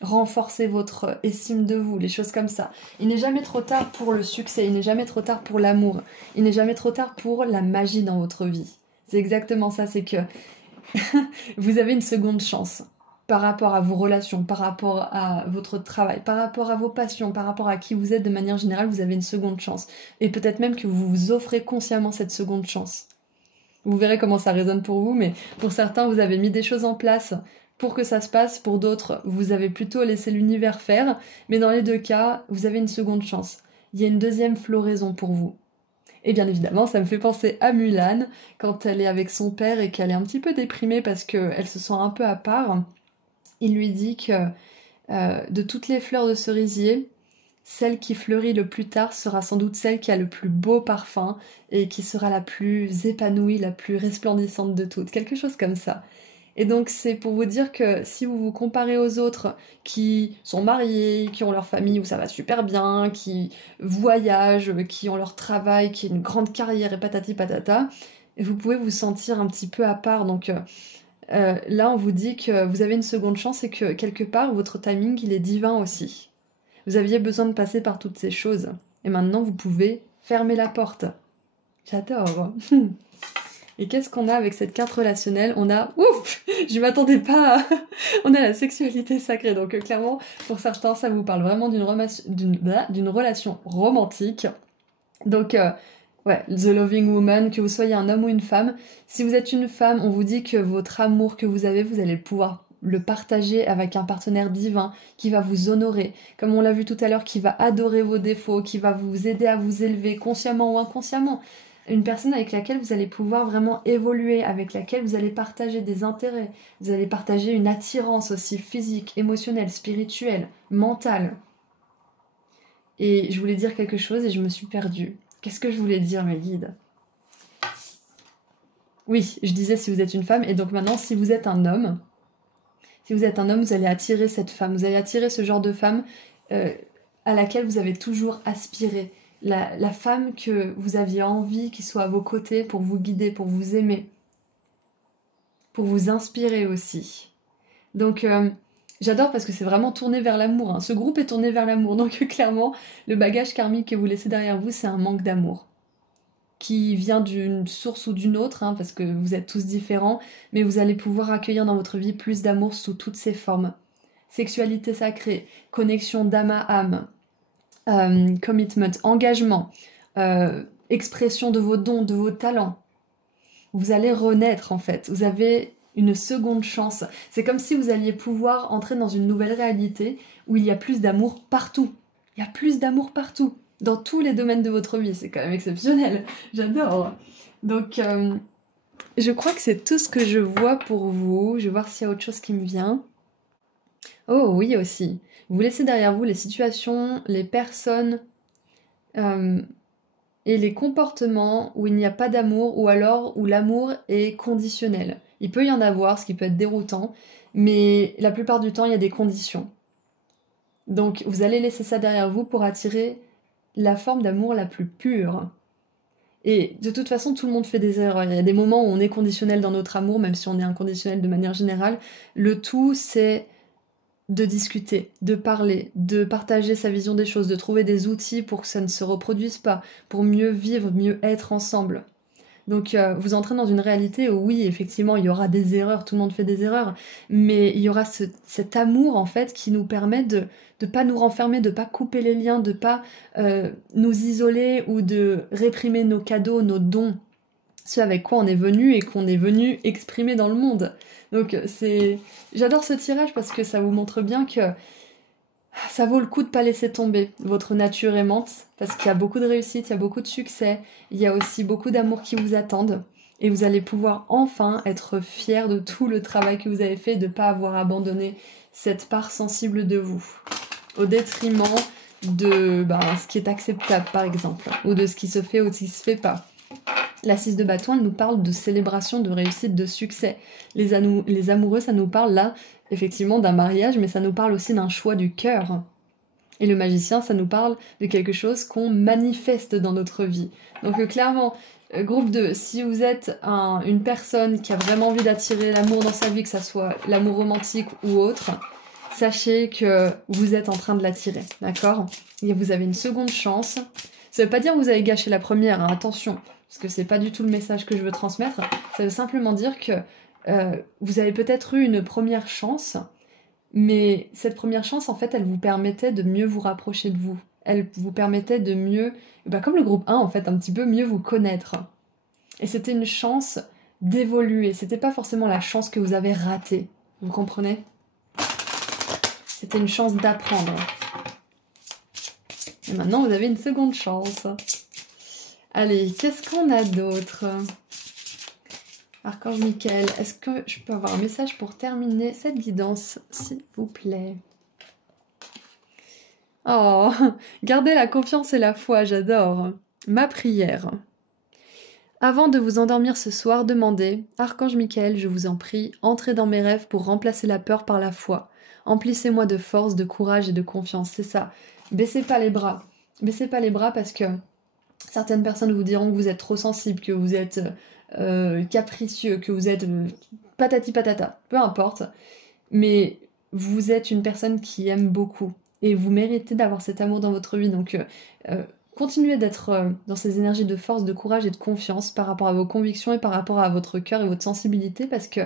Renforcer votre estime de vous, les choses comme ça. Il n'est jamais trop tard pour le succès, il n'est jamais trop tard pour l'amour, il n'est jamais trop tard pour la magie dans votre vie. C'est exactement ça, c'est que vous avez une seconde chance par rapport à vos relations, par rapport à votre travail, par rapport à vos passions, par rapport à qui vous êtes de manière générale, vous avez une seconde chance. Et peut-être même que vous vous offrez consciemment cette seconde chance. Vous verrez comment ça résonne pour vous, mais pour certains, vous avez mis des choses en place pour que ça se passe. Pour d'autres, vous avez plutôt laissé l'univers faire. Mais dans les deux cas, vous avez une seconde chance. Il y a une deuxième floraison pour vous. Et bien évidemment, ça me fait penser à Mulan, quand elle est avec son père et qu'elle est un petit peu déprimée parce qu'elle se sent un peu à part. Il lui dit que De toutes les fleurs de cerisier, celle qui fleurit le plus tard sera sans doute celle qui a le plus beau parfum et qui sera la plus épanouie, la plus resplendissante de toutes, quelque chose comme ça. Et donc c'est pour vous dire que si vous vous comparez aux autres qui sont mariés, qui ont leur famille où ça va super bien, qui voyagent, qui ont leur travail, qui ont une grande carrière et patati patata, vous pouvez vous sentir un petit peu à part. Donc là on vous dit que vous avez une seconde chance et que quelque part votre timing il est divin aussi. Vous aviez besoin de passer par toutes ces choses. Et maintenant vous pouvez fermer la porte. J'adore. Et qu'est-ce qu'on a avec cette carte relationnelle? On a... Ouf! Je m'attendais pas à... On a la sexualité sacrée. Donc clairement, pour certains, ça vous parle vraiment d'une relation romantique. Donc, ouais, The Loving Woman, que vous soyez un homme ou une femme. Si vous êtes une femme, on vous dit que votre amour que vous avez, vous allez pouvoir le partager avec un partenaire divin qui va vous honorer. Comme on l'a vu tout à l'heure, qui va adorer vos défauts, qui va vous aider à vous élever consciemment ou inconsciemment. Une personne avec laquelle vous allez pouvoir vraiment évoluer, avec laquelle vous allez partager des intérêts, vous allez partager une attirance aussi physique, émotionnelle, spirituelle, mentale. Et je voulais dire quelque chose et je me suis perdue. Qu'est-ce que je voulais dire, mes guides? Oui, je disais si vous êtes une femme, et donc maintenant si vous êtes un homme, vous allez attirer cette femme, vous allez attirer ce genre de femme à laquelle vous avez toujours aspiré. La femme que vous aviez envie qui soit à vos côtés pour vous guider, pour vous aimer, pour vous inspirer aussi. Donc j'adore parce que c'est vraiment tourné vers l'amour. Hein. Ce groupe est tourné vers l'amour. Donc clairement, le bagage karmique que vous laissez derrière vous, c'est un manque d'amour qui vient d'une source ou d'une autre, hein, parce que vous êtes tous différents, mais vous allez pouvoir accueillir dans votre vie plus d'amour sous toutes ses formes. Sexualité sacrée, connexion d'âme à âme, commitment, engagement, expression de vos dons, de vos talents. Vous allez renaître en fait, vous avez une seconde chance. C'est comme si vous alliez pouvoir entrer dans une nouvelle réalité où il y a plus d'amour partout. Il y a plus d'amour partout, dans tous les domaines de votre vie, c'est quand même exceptionnel, j'adore. Donc je crois que c'est tout ce que je vois pour vous, je vais voir s'il y a autre chose qui me vient. Oh oui aussi. Vous laissez derrière vous les situations, les personnes et les comportements où il n'y a pas d'amour ou alors où l'amour est conditionnel. Il peut y en avoir, ce qui peut être déroutant, mais la plupart du temps, il y a des conditions. Donc vous allez laisser ça derrière vous pour attirer la forme d'amour la plus pure. Et de toute façon, tout le monde fait des erreurs. Il y a des moments où on est conditionnel dans notre amour, même si on est inconditionnel de manière générale. Le tout, c'est de discuter, de parler, de partager sa vision des choses, de trouver des outils pour que ça ne se reproduise pas, pour mieux vivre, mieux être ensemble. Donc vous entrez dans une réalité où oui, effectivement, il y aura des erreurs, tout le monde fait des erreurs, mais il y aura cet amour en fait qui nous permet de ne pas nous renfermer, de ne pas couper les liens, de ne pas nous isoler ou de réprimer nos cadeaux, nos dons, ce avec quoi on est venu et qu'on est venu exprimer dans le monde. Donc j'adore ce tirage parce que ça vous montre bien que ça vaut le coup de pas laisser tomber votre nature aimante, parce qu'il y a beaucoup de réussite, il y a beaucoup de succès, il y a aussi beaucoup d'amour qui vous attendent, et vous allez pouvoir enfin être fiers de tout le travail que vous avez fait, de ne pas avoir abandonné cette part sensible de vous, au détriment de ce qui est acceptable par exemple, ou de ce qui se fait ou ce qui se fait pas. La 6 de bâton, elle nous parle de célébration, de réussite, de succès. Les amoureux, ça nous parle là, effectivement, d'un mariage, mais ça nous parle aussi d'un choix du cœur. Et le magicien, ça nous parle de quelque chose qu'on manifeste dans notre vie. Donc clairement, groupe 2, si vous êtes une personne qui a vraiment envie d'attirer l'amour dans sa vie, que ça soit l'amour romantique ou autre, sachez que vous êtes en train de l'attirer, d'accord? Et vous avez une seconde chance. Ça veut pas dire que vous avez gâché la première, hein, attention, parce que c'est pas du tout le message que je veux transmettre. Ça veut simplement dire que vous avez peut-être eu une première chance, mais cette première chance, en fait, elle vous permettait de mieux vous rapprocher de vous. Elle vous permettait de mieux, comme le groupe 1, en fait, un petit peu mieux vous connaître. Et c'était une chance d'évoluer. C'était pas forcément la chance que vous avez ratée. Vous comprenez? C'était une chance d'apprendre. Et maintenant, vous avez une seconde chance. Allez, qu'est-ce qu'on a d'autre? Archange Michael, est-ce que je peux avoir un message pour terminer cette guidance, s'il vous plaît? Oh, gardez la confiance et la foi, j'adore. Ma prière. Avant de vous endormir ce soir, demandez, Archange Michael, je vous en prie, entrez dans mes rêves pour remplacer la peur par la foi. Emplissez-moi de force, de courage et de confiance, c'est ça. Baissez pas les bras. Baissez pas les bras parce que certaines personnes vous diront que vous êtes trop sensible, que vous êtes capricieux, que vous êtes patati patata, peu importe. Mais vous êtes une personne qui aime beaucoup et vous méritez d'avoir cet amour dans votre vie. Donc continuez d'être dans ces énergies de force, de courage et de confiance par rapport à vos convictions et par rapport à votre cœur et votre sensibilité parce que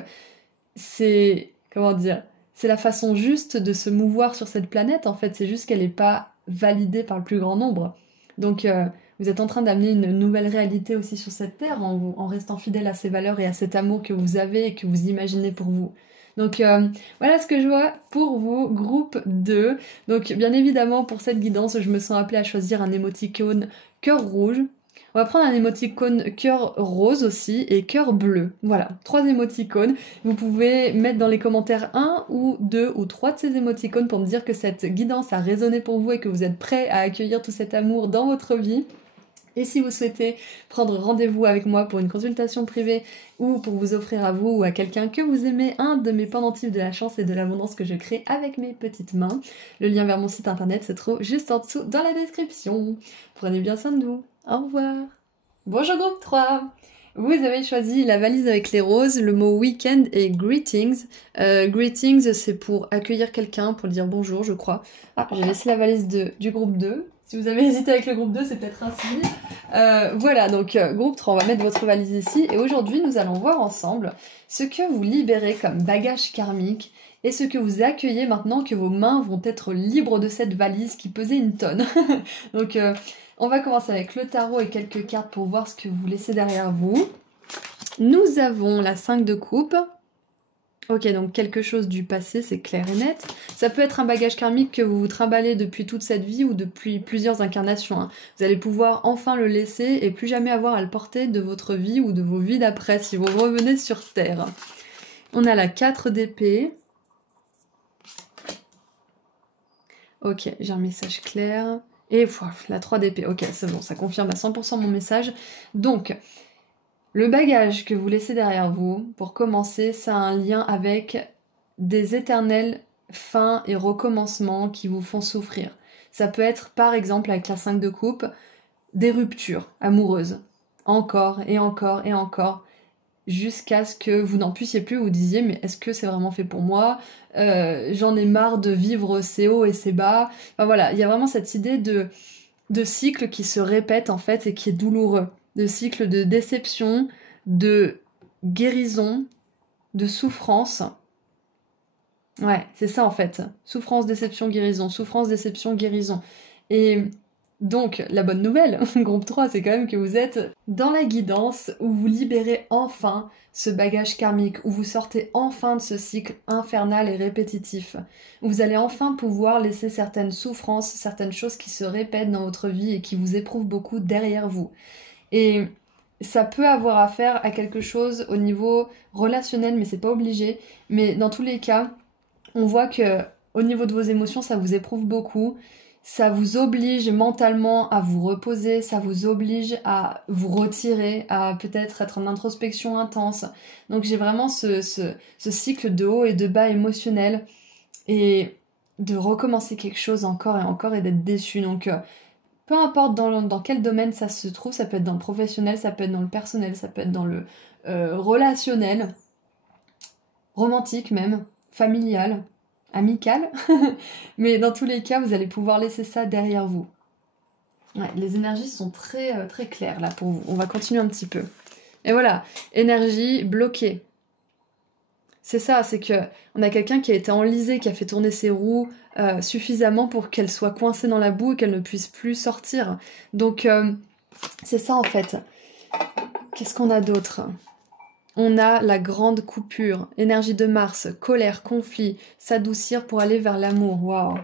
c'est, comment dire, c'est la façon juste de se mouvoir sur cette planète en fait. C'est juste qu'elle n'est pas validée par le plus grand nombre. Donc vous êtes en train d'amener une nouvelle réalité aussi sur cette terre en restant fidèle à ces valeurs et à cet amour que vous avez et que vous imaginez pour vous. Donc voilà ce que je vois pour vous, groupe 2. Donc bien évidemment pour cette guidance, je me sens appelée à choisir un émoticône cœur rouge. On va prendre un émoticône cœur rose aussi et cœur bleu. Voilà, 3 émoticônes. Vous pouvez mettre dans les commentaires 1 ou 2 ou 3 de ces émoticônes pour me dire que cette guidance a résonné pour vous et que vous êtes prêts à accueillir tout cet amour dans votre vie. Et si vous souhaitez prendre rendez-vous avec moi pour une consultation privée ou pour vous offrir à vous ou à quelqu'un que vous aimez un de mes pendentifs de la chance et de l'abondance que je crée avec mes petites mains, le lien vers mon site internet se trouve juste en dessous dans la description. Prenez bien soin de vous. Au revoir. Bonjour groupe 3. Vous avez choisi la valise avec les roses, le mot weekend et greetings. Greetings, c'est pour accueillir quelqu'un, pour dire bonjour, je crois. Ah, j'ai laissé la valise du groupe 2. Si vous avez hésité avec le groupe 2, c'est peut-être un signe. Voilà, donc groupe 3, on va mettre votre valise ici. Et aujourd'hui, nous allons voir ensemble ce que vous libérez comme bagage karmique et ce que vous accueillez maintenant que vos mains vont être libres de cette valise qui pesait une tonne. Donc, on va commencer avec le tarot et quelques cartes pour voir ce que vous laissez derrière vous. Nous avons la 5 de coupe. Ok, donc quelque chose du passé, c'est clair et net. Ça peut être un bagage karmique que vous vous trimballez depuis toute cette vie ou depuis plusieurs incarnations. Hein. Vous allez pouvoir enfin le laisser et plus jamais avoir à le porter de votre vie ou de vos vies d'après si vous revenez sur Terre. On a la 4 d'épée. Ok, j'ai un message clair. Et la 3 d'épée. Ok, c'est bon, ça confirme à 100% mon message. Donc, le bagage que vous laissez derrière vous, pour commencer, ça a un lien avec des éternelles fins et recommencements qui vous font souffrir. Ça peut être, par exemple, avec la 5 de coupe, des ruptures amoureuses. Encore et encore et encore. Jusqu'à ce que vous n'en puissiez plus, vous disiez mais est-ce que c'est vraiment fait pour moi, j'en ai marre de vivre ces hauts et ces bas. Enfin voilà, il y a vraiment cette idée de cycle qui se répète en fait et qui est douloureux. De cycle de déception, de guérison, de souffrance. Ouais, c'est ça en fait. Souffrance, déception, guérison. Souffrance, déception, guérison. Et donc, la bonne nouvelle, groupe 3, c'est quand même que vous êtes dans la guidance où vous libérez enfin ce bagage karmique, où vous sortez enfin de ce cycle infernal et répétitif. Où vous allez enfin pouvoir laisser certaines souffrances, certaines choses qui se répètent dans votre vie et qui vous éprouvent beaucoup derrière vous. Et ça peut avoir affaire à quelque chose au niveau relationnel, mais c'est pas obligé. Mais dans tous les cas, on voit que au niveau de vos émotions, ça vous éprouve beaucoup. Ça vous oblige mentalement à vous reposer, ça vous oblige à vous retirer, à peut-être être en introspection intense. Donc j'ai vraiment ce cycle de haut et de bas émotionnel et de recommencer quelque chose encore et encore et d'être déçu. Donc peu importe dans quel domaine ça se trouve, ça peut être dans le professionnel, ça peut être dans le personnel, ça peut être dans le relationnel, romantique même, familial, amical, mais dans tous les cas, vous allez pouvoir laisser ça derrière vous. Ouais, les énergies sont très, très claires là pour vous. On va continuer un petit peu. Et voilà, énergie bloquée. C'est ça, c'est que on a quelqu'un qui a été enlisé, qui a fait tourner ses roues suffisamment pour qu'elle soit coincée dans la boue et qu'elle ne puisse plus sortir. Donc, c'est ça en fait. Qu'est-ce qu'on a d'autre ? On a la grande coupure, énergie de Mars, colère, conflit, s'adoucir pour aller vers l'amour. Waouh.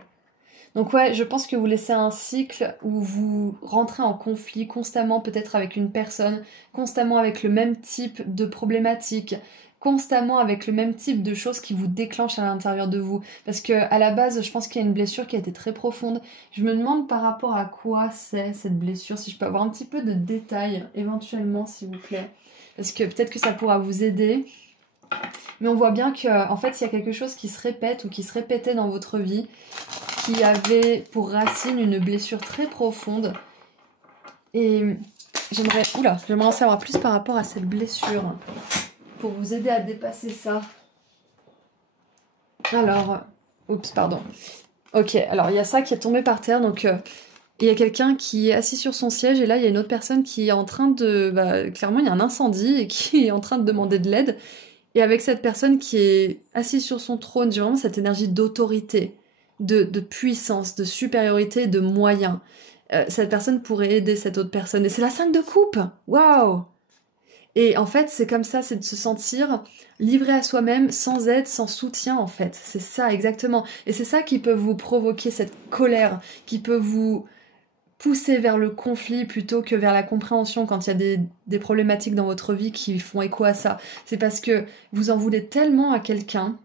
Donc ouais, je pense que vous laissez un cycle où vous rentrez en conflit constamment peut-être avec une personne, constamment avec le même type de problématique, constamment avec le même type de choses qui vous déclenchent à l'intérieur de vous. Parce que à la base, je pense qu'il y a une blessure qui a été très profonde. Je me demande par rapport à quoi c'est cette blessure, si je peux avoir un petit peu de détails éventuellement, s'il vous plaît. Parce que peut-être que ça pourra vous aider. Mais on voit bien qu'en fait, il y a quelque chose qui se répète ou qui se répétait dans votre vie, qui avait pour racine une blessure très profonde. Et j'aimerais en savoir plus par rapport à cette blessure, pour vous aider à dépasser ça. Alors, oups, pardon. Ok, alors il y a ça qui est tombé par terre, donc il y a quelqu'un qui est assis sur son siège, et là il y a une autre personne qui est en train de... clairement il y a un incendie, et qui est en train de demander de l'aide. Et avec cette personne qui est assise sur son trône, j'ai vraiment cette énergie d'autorité, de puissance, de supériorité, de moyens. Cette personne pourrait aider cette autre personne. Et c'est la 5 de coupe. Waouh! Et en fait, c'est comme ça, c'est de se sentir livré à soi-même, sans aide, sans soutien, en fait. C'est ça, exactement. Et c'est ça qui peut vous provoquer cette colère, qui peut vous pousser vers le conflit plutôt que vers la compréhension quand il y a des problématiques dans votre vie qui font écho à ça. C'est parce que vous en voulez tellement à quelqu'un,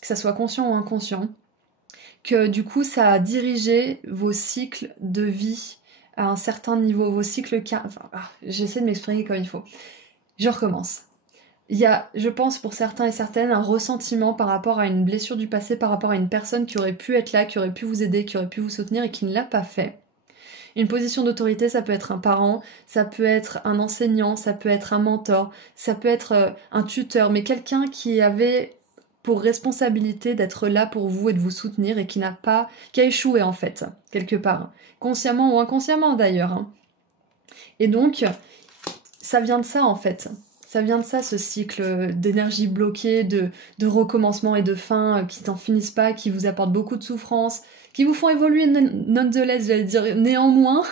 que ça soit conscient ou inconscient, que du coup, ça a dirigé vos cycles de vie à un certain niveau, vos cycles... j'essaie de m'exprimer comme il faut. Je recommence. Il y a, je pense, pour certains et certaines, un ressentiment par rapport à une blessure du passé, par rapport à une personne qui aurait pu être là, qui aurait pu vous aider, qui aurait pu vous soutenir et qui ne l'a pas fait. Une position d'autorité, ça peut être un parent, ça peut être un enseignant, ça peut être un mentor, ça peut être un tuteur, mais quelqu'un qui avait pour responsabilité d'être là pour vous et de vous soutenir et qui a échoué en fait, quelque part, consciemment ou inconsciemment d'ailleurs. Hein. Et donc, ça vient de ça en fait. Ça vient de ça, ce cycle d'énergie bloquée, de recommencement et de fin qui n'en finissent pas, qui vous apportent beaucoup de souffrance, qui vous font évoluer nonetheless, j'allais dire néanmoins,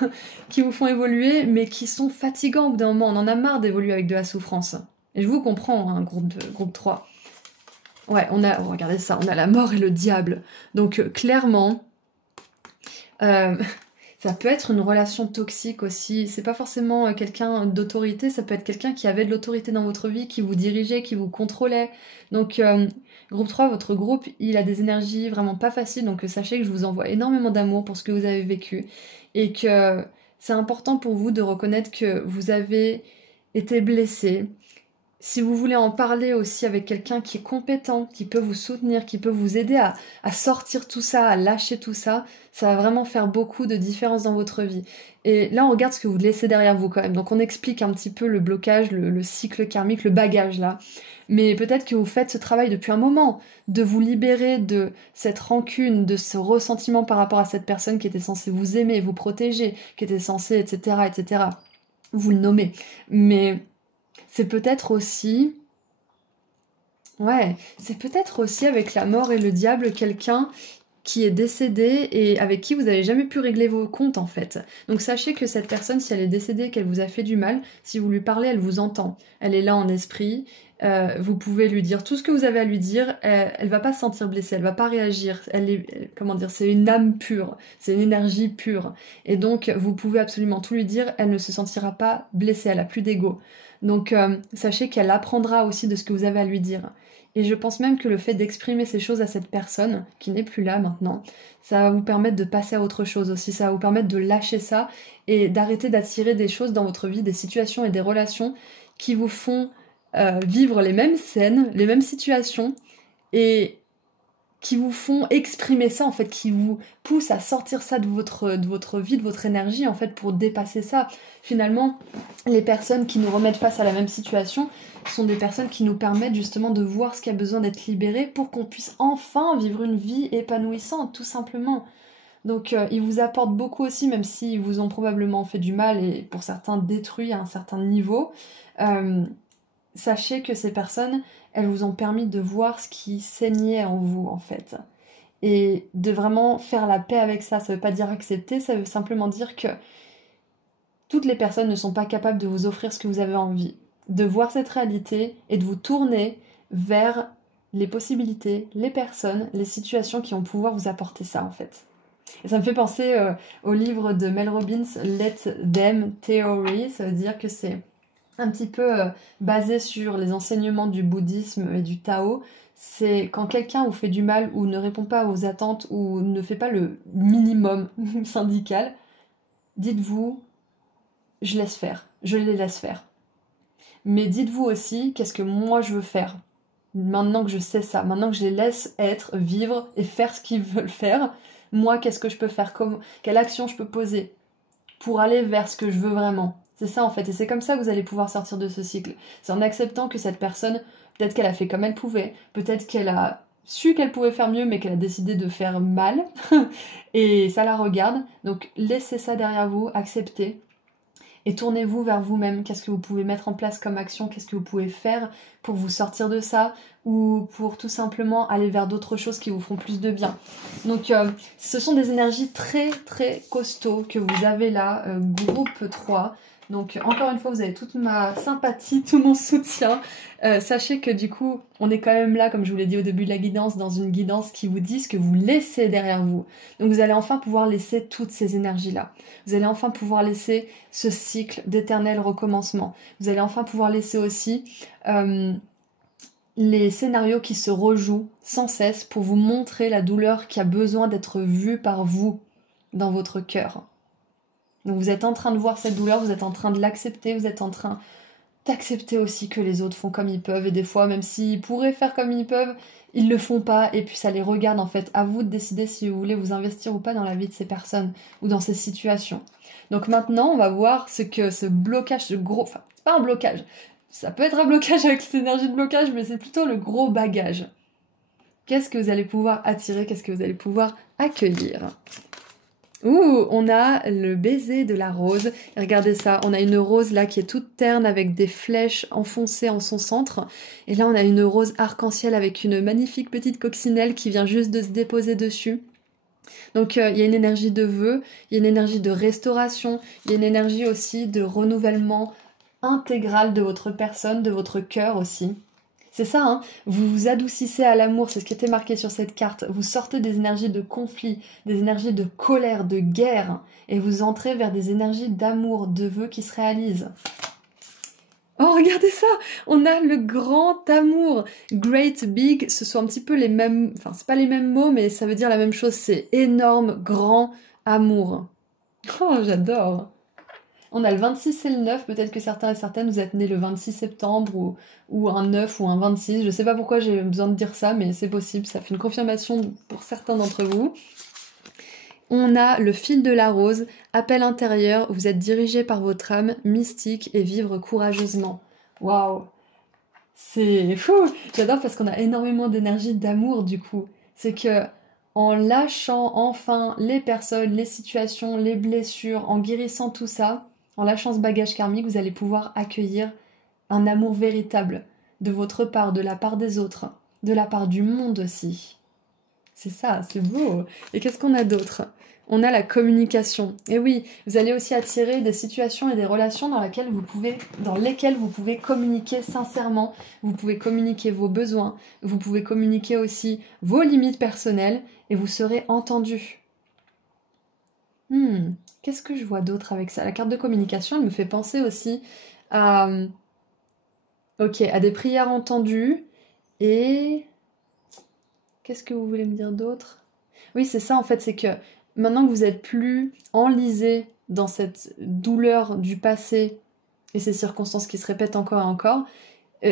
qui vous font évoluer, mais qui sont fatigants au bout d'un moment. On en a marre d'évoluer avec de la souffrance. Et je vous comprends, hein, groupe 3. Ouais, regardez ça, on a la mort et le diable. Donc clairement, ça peut être une relation toxique aussi. C'est pas forcément quelqu'un d'autorité, ça peut être quelqu'un qui avait de l'autorité dans votre vie, qui vous dirigeait, qui vous contrôlait. Donc groupe 3, votre groupe, il a des énergies vraiment pas faciles, donc sachez que je vous envoie énormément d'amour pour ce que vous avez vécu. Et que c'est important pour vous de reconnaître que vous avez été blessé. Si vous voulez en parler aussi avec quelqu'un qui est compétent, qui peut vous soutenir, qui peut vous aider à sortir tout ça, à lâcher tout ça, ça va vraiment faire beaucoup de différence dans votre vie. Et là, on regarde ce que vous laissez derrière vous quand même. Donc on explique un petit peu le blocage, le cycle karmique, le bagage là. Mais peut-être que vous faites ce travail depuis un moment, de vous libérer de cette rancune, de ce ressentiment par rapport à cette personne qui était censée vous aimer, vous protéger, qui était censée, etc., etc. Vous le nommez. Mais... c'est peut-être aussi avec la mort et le diable, quelqu'un qui est décédé et avec qui vous n'avez jamais pu régler vos comptes en fait. Donc sachez que cette personne, si elle est décédée, qu'elle vous a fait du mal, si vous lui parlez, elle vous entend. Elle est là en esprit, vous pouvez lui dire tout ce que vous avez à lui dire, elle va pas se sentir blessée, elle va pas réagir, c'est une âme pure, c'est une énergie pure. Et donc vous pouvez absolument tout lui dire, elle ne se sentira pas blessée, elle a plus d'ego. Donc sachez qu'elle apprendra aussi de ce que vous avez à lui dire. Et je pense même que le fait d'exprimer ces choses à cette personne, qui n'est plus là maintenant, ça va vous permettre de passer à autre chose aussi, ça va vous permettre de lâcher ça et d'arrêter d'attirer des choses dans votre vie, des situations et des relations qui vous font vivre les mêmes scènes, les mêmes situations et qui vous font exprimer ça en fait, qui vous poussent à sortir ça de votre vie, de votre énergie en fait pour dépasser ça. Finalement, les personnes qui nous remettent face à la même situation sont des personnes qui nous permettent justement de voir ce qui a besoin d'être libéré pour qu'on puisse enfin vivre une vie épanouissante, tout simplement. Donc ils vous apportent beaucoup aussi, même s'ils vous ont probablement fait du mal et pour certains détruits à un certain niveau. Sachez que ces personnes, elles vous ont permis de voir ce qui saignait en vous, en fait. Et de vraiment faire la paix avec ça. Ça veut pas dire accepter, ça veut simplement dire que toutes les personnes ne sont pas capables de vous offrir ce que vous avez envie. De voir cette réalité et de vous tourner vers les possibilités, les personnes, les situations qui vont pouvoir vous apporter ça, en fait. Et ça me fait penser au livre de Mel Robbins, Let Them Theory. Ça veut dire que c'est un petit peu basé sur les enseignements du bouddhisme et du Tao, c'est quand quelqu'un vous fait du mal ou ne répond pas aux attentes ou ne fait pas le minimum syndical, dites-vous, je laisse faire, je les laisse faire. Mais dites-vous aussi, qu'est-ce que moi je veux faire? Maintenant que je sais ça, maintenant que je les laisse être, vivre et faire ce qu'ils veulent faire, moi qu'est-ce que je peux faire? Quelle action je peux poser pour aller vers ce que je veux vraiment? C'est ça en fait, et c'est comme ça que vous allez pouvoir sortir de ce cycle. C'est en acceptant que cette personne, peut-être qu'elle a fait comme elle pouvait, peut-être qu'elle a su qu'elle pouvait faire mieux mais qu'elle a décidé de faire mal, et ça la regarde. Donc laissez ça derrière vous, acceptez. Et tournez-vous vers vous-même. Qu'est-ce que vous pouvez mettre en place comme action? Qu'est-ce que vous pouvez faire pour vous sortir de ça? Ou pour tout simplement aller vers d'autres choses qui vous feront plus de bien. Donc ce sont des énergies très très costauds que vous avez là, groupe 3. Donc encore une fois, vous avez toute ma sympathie, tout mon soutien. Sachez que du coup, on est quand même là, comme je vous l'ai dit au début de la guidance, dans une guidance qui vous dit ce que vous laissez derrière vous. Donc vous allez enfin pouvoir laisser toutes ces énergies-là. Vous allez enfin pouvoir laisser ce cycle d'éternel recommencement. Vous allez enfin pouvoir laisser aussi les scénarios qui se rejouent sans cesse pour vous montrer la douleur qui a besoin d'être vue par vous dans votre cœur. Donc vous êtes en train de voir cette douleur, vous êtes en train de l'accepter, vous êtes en train d'accepter aussi que les autres font comme ils peuvent, et des fois, même s'ils pourraient faire comme ils peuvent, ils le font pas, et puis ça les regarde en fait. À vous de décider si vous voulez vous investir ou pas dans la vie de ces personnes, ou dans ces situations. Donc maintenant, on va voir ce que ce blocage, ce gros... Enfin, c'est pas un blocage. Ça peut être un blocage avec cette énergie de blocage, mais c'est plutôt le gros bagage. Qu'est-ce que vous allez pouvoir attirer? Qu'est-ce que vous allez pouvoir accueillir? Ouh, on a le baiser de la rose. Et regardez ça, on a une rose là qui est toute terne avec des flèches enfoncées en son centre. Et là, on a une rose arc-en-ciel avec une magnifique petite coccinelle qui vient juste de se déposer dessus. Donc, il y a une énergie de vœu, il y a une énergie de restauration, il y a une énergie aussi de renouvellement intégral de votre personne, de votre cœur aussi. C'est ça, hein, vous vous adoucissez à l'amour, c'est ce qui était marqué sur cette carte. Vous sortez des énergies de conflit, des énergies de colère, de guerre, et vous entrez vers des énergies d'amour, de vœux qui se réalisent. Oh, regardez ça! On a le grand amour. Great, big, ce sont un petit peu les mêmes... Enfin, c'est pas les mêmes mots, mais ça veut dire la même chose. C'est énorme, grand amour. Oh, j'adore! On a le 26 et le 9, peut-être que certains et certaines vous êtes nés le 26 septembre ou un 9 ou un 26. Je sais pas pourquoi j'ai besoin de dire ça, mais c'est possible, ça fait une confirmation pour certains d'entre vous. On a le fil de la rose, appel intérieur, vous êtes dirigé par votre âme mystique et vivre courageusement. Waouh! C'est fou! J'adore parce qu'on a énormément d'énergie d'amour du coup. C'est que en lâchant enfin les personnes, les situations, les blessures, en guérissant tout ça, en lâchant ce bagage karmique, vous allez pouvoir accueillir un amour véritable de votre part, de la part des autres, de la part du monde aussi. C'est ça, c'est beau. Et qu'est-ce qu'on a d'autre? On a la communication. Et oui, vous allez aussi attirer des situations et des relations dans lesquelles vous pouvez communiquer sincèrement. Vous pouvez communiquer vos besoins. Vous pouvez communiquer aussi vos limites personnelles et vous serez entendu. Qu'est-ce que je vois d'autre avec ça? La carte de communication, elle me fait penser aussi à, à des prières entendues et... Qu'est-ce que vous voulez me dire d'autre? Oui, c'est ça en fait, c'est que maintenant que vous êtes plus enlisé dans cette douleur du passé et ces circonstances qui se répètent encore et encore,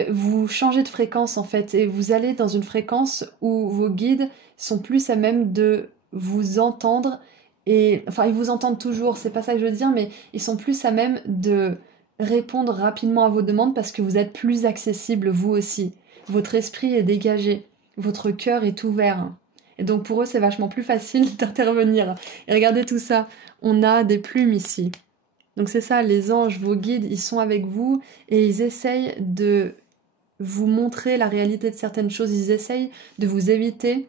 vous changez de fréquence en fait et vous allez dans une fréquence où vos guides sont plus à même de vous entendre et enfin ils vous entendent toujours, c'est pas ça que je veux dire, mais ils sont plus à même de répondre rapidement à vos demandes parce que vous êtes plus accessible vous aussi. Votre esprit est dégagé, votre cœur est ouvert. Et donc pour eux c'est vachement plus facile d'intervenir. Et regardez tout ça, on a des plumes ici. Donc c'est ça, les anges, vos guides, ils sont avec vous et ils essayent de vous montrer la réalité de certaines choses, ils essayent de vous éviter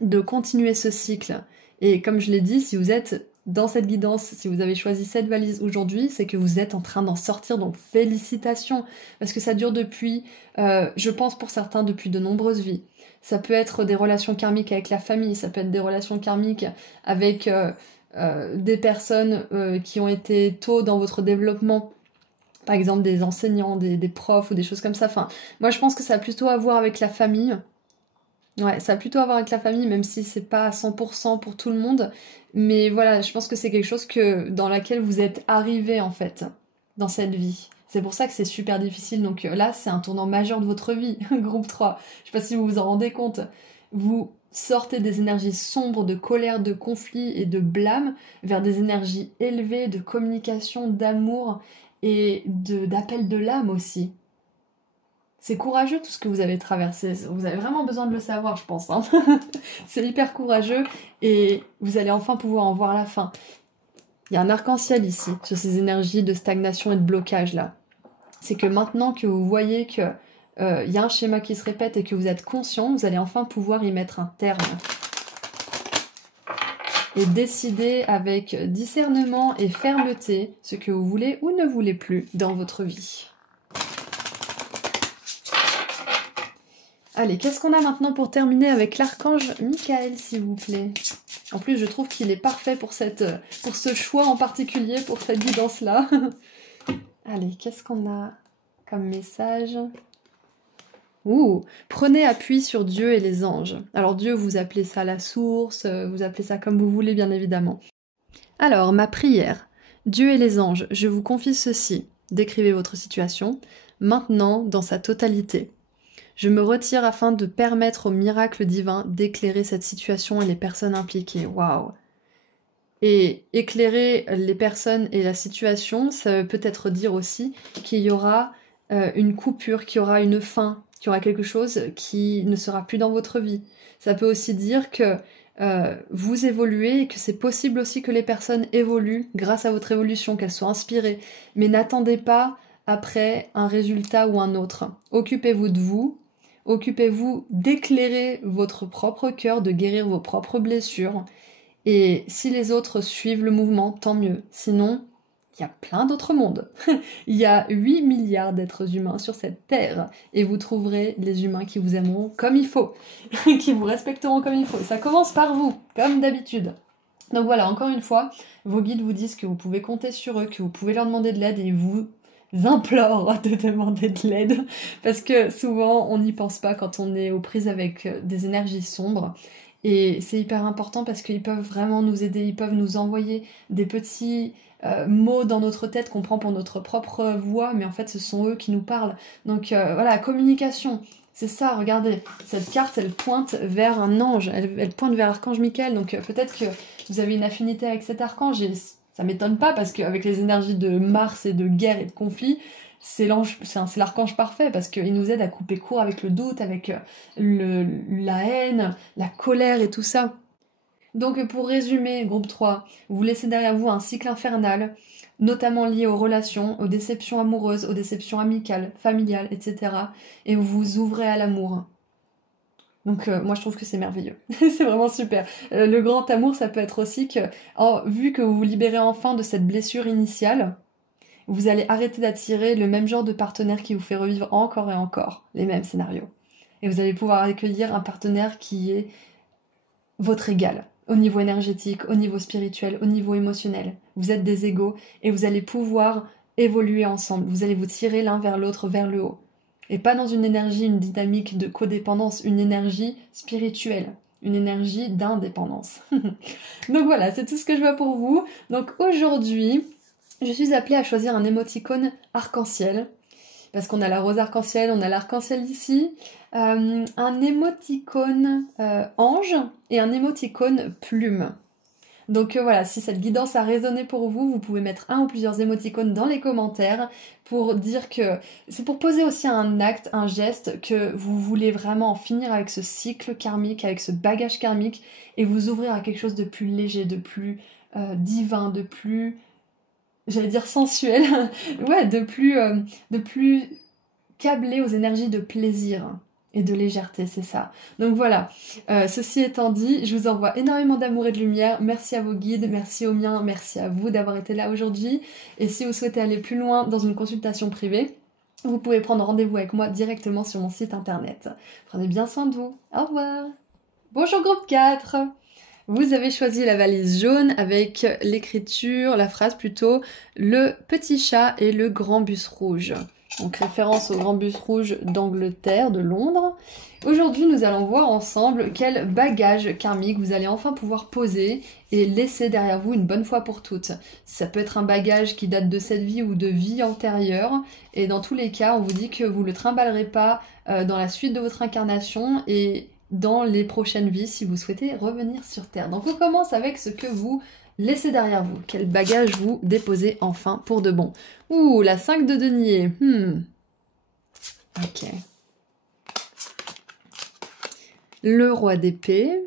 de continuer ce cycle. Et comme je l'ai dit, si vous êtes dans cette guidance, si vous avez choisi cette valise aujourd'hui, c'est que vous êtes en train d'en sortir, donc félicitations, parce que ça dure depuis, je pense pour certains, depuis de nombreuses vies. Ça peut être des relations karmiques avec la famille, ça peut être des relations karmiques avec des personnes qui ont été tôt dans votre développement, par exemple des enseignants, des profs ou des choses comme ça. Enfin, moi je pense que ça a plutôt à voir avec la famille. Ouais, ça a plutôt à voir avec la famille, même si c'est pas à 100% pour tout le monde. Mais voilà, je pense que c'est quelque chose dans laquelle vous êtes arrivé en fait, dans cette vie. C'est pour ça que c'est super difficile. Donc là, c'est un tournant majeur de votre vie, groupe 3. Je sais pas si vous vous en rendez compte. Vous sortez des énergies sombres de colère, de conflit et de blâme vers des énergies élevées de communication, d'amour et d'appel de l'âme aussi. C'est courageux tout ce que vous avez traversé. Vous avez vraiment besoin de le savoir, je pense, hein. C'est hyper courageux et vous allez enfin pouvoir en voir la fin. Il y a un arc-en-ciel ici, sur ces énergies de stagnation et de blocage là. C'est que maintenant que vous voyez que y a un schéma qui se répète et que vous êtes conscient, vous allez enfin pouvoir y mettre un terme. Et décider avec discernement et fermeté ce que vous voulez ou ne voulez plus dans votre vie. Allez, qu'est-ce qu'on a maintenant pour terminer avec l'archange Michael, s'il vous plaît? En plus, je trouve qu'il est parfait pour ce choix en particulier, pour cette guidance-là. Allez, qu'est-ce qu'on a comme message? Ouh, prenez appui sur Dieu et les anges. Alors Dieu, vous appelez ça la source, vous appelez ça comme vous voulez, bien évidemment. Alors, ma prière. Dieu et les anges, je vous confie ceci. Décrivez votre situation, maintenant dans sa totalité. Je me retire afin de permettre au miracle divin d'éclairer cette situation et les personnes impliquées. Waouh! Et éclairer les personnes et la situation, ça veut peut-être dire aussi qu'il y aura une coupure, qu'il y aura une fin, qu'il y aura quelque chose qui ne sera plus dans votre vie. Ça peut aussi dire que vous évoluez et que c'est possible aussi que les personnes évoluent grâce à votre évolution, qu'elles soient inspirées. Mais n'attendez pas après un résultat ou un autre. Occupez-vous de vous. Occupez-vous d'éclairer votre propre cœur, de guérir vos propres blessures. Et si les autres suivent le mouvement, tant mieux. Sinon, il y a plein d'autres mondes. Il y a 8 milliards d'êtres humains sur cette terre. Et vous trouverez les humains qui vous aimeront comme il faut. Qui vous respecteront comme il faut. Et ça commence par vous, comme d'habitude. Donc voilà, encore une fois, vos guides vous disent que vous pouvez compter sur eux, que vous pouvez leur demander de l'aide et vous implore de demander de l'aide parce que souvent on n'y pense pas quand on est aux prises avec des énergies sombres et c'est hyper important parce qu'ils peuvent vraiment nous aider, ils peuvent nous envoyer des petits mots dans notre tête qu'on prend pour notre propre voix mais en fait ce sont eux qui nous parlent. Donc voilà, communication, c'est ça, regardez, cette carte elle pointe vers un ange, elle pointe vers l'archange Michael, donc peut-être que vous avez une affinité avec cet archange et ça m'étonne pas parce qu'avec les énergies de Mars et de guerre et de conflit, c'est l'archange parfait parce qu'il nous aide à couper court avec le doute, avec la haine, la colère et tout ça. Donc pour résumer, groupe 3, vous laissez derrière vous un cycle infernal, notamment lié aux relations, aux déceptions amoureuses, aux déceptions amicales, familiales, etc. Et vous vous ouvrez à l'amour. Donc moi je trouve que c'est merveilleux, c'est vraiment super. Le grand amour, ça peut être aussi que, vu que vous vous libérez enfin de cette blessure initiale, vous allez arrêter d'attirer le même genre de partenaire qui vous fait revivre encore et encore les mêmes scénarios. Et vous allez pouvoir accueillir un partenaire qui est votre égal, au niveau énergétique, au niveau spirituel, au niveau émotionnel. Vous êtes des égaux et vous allez pouvoir évoluer ensemble. Vous allez vous tirer l'un vers l'autre, vers le haut. Et pas dans une énergie, une dynamique de codépendance, une énergie spirituelle, une énergie d'indépendance. Donc voilà, c'est tout ce que je vois pour vous. Donc aujourd'hui, je suis appelée à choisir un émoticône arc-en-ciel, parce qu'on a la rose arc-en-ciel, on a l'arc-en-ciel ici, un émoticône ange et un émoticône plume. Donc voilà, si cette guidance a résonné pour vous, vous pouvez mettre un ou plusieurs émoticônes dans les commentaires pour dire que c'est pour poser aussi un acte, un geste, que vous voulez vraiment en finir avec ce cycle karmique, avec ce bagage karmique et vous ouvrir à quelque chose de plus léger, de plus divin, de plus, j'allais dire sensuel, ouais, de plus câblé aux énergies de plaisir. Et de légèreté, c'est ça. Donc voilà, ceci étant dit, je vous envoie énormément d'amour et de lumière. Merci à vos guides, merci aux miens, merci à vous d'avoir été là aujourd'hui. Et si vous souhaitez aller plus loin dans une consultation privée, vous pouvez prendre rendez-vous avec moi directement sur mon site internet. Prenez bien soin de vous. Au revoir. Bonjour groupe 4. Vous avez choisi la valise jaune avec l'écriture, la phrase plutôt, le petit chat et le grand bus rouge. Donc référence au grand bus rouge d'Angleterre, de Londres. Aujourd'hui, nous allons voir ensemble quel bagage karmique vous allez enfin pouvoir poser et laisser derrière vous une bonne fois pour toutes. Ça peut être un bagage qui date de cette vie ou de vie antérieure. Et dans tous les cas, on vous dit que vous ne le trimballerez pas dans la suite de votre incarnation et dans les prochaines vies si vous souhaitez revenir sur Terre. Donc on commence avec ce que vous laissez derrière vous. Quel bagage vous déposez enfin pour de bon. Ouh, la 5 de denier. Ok. Le roi d'épée.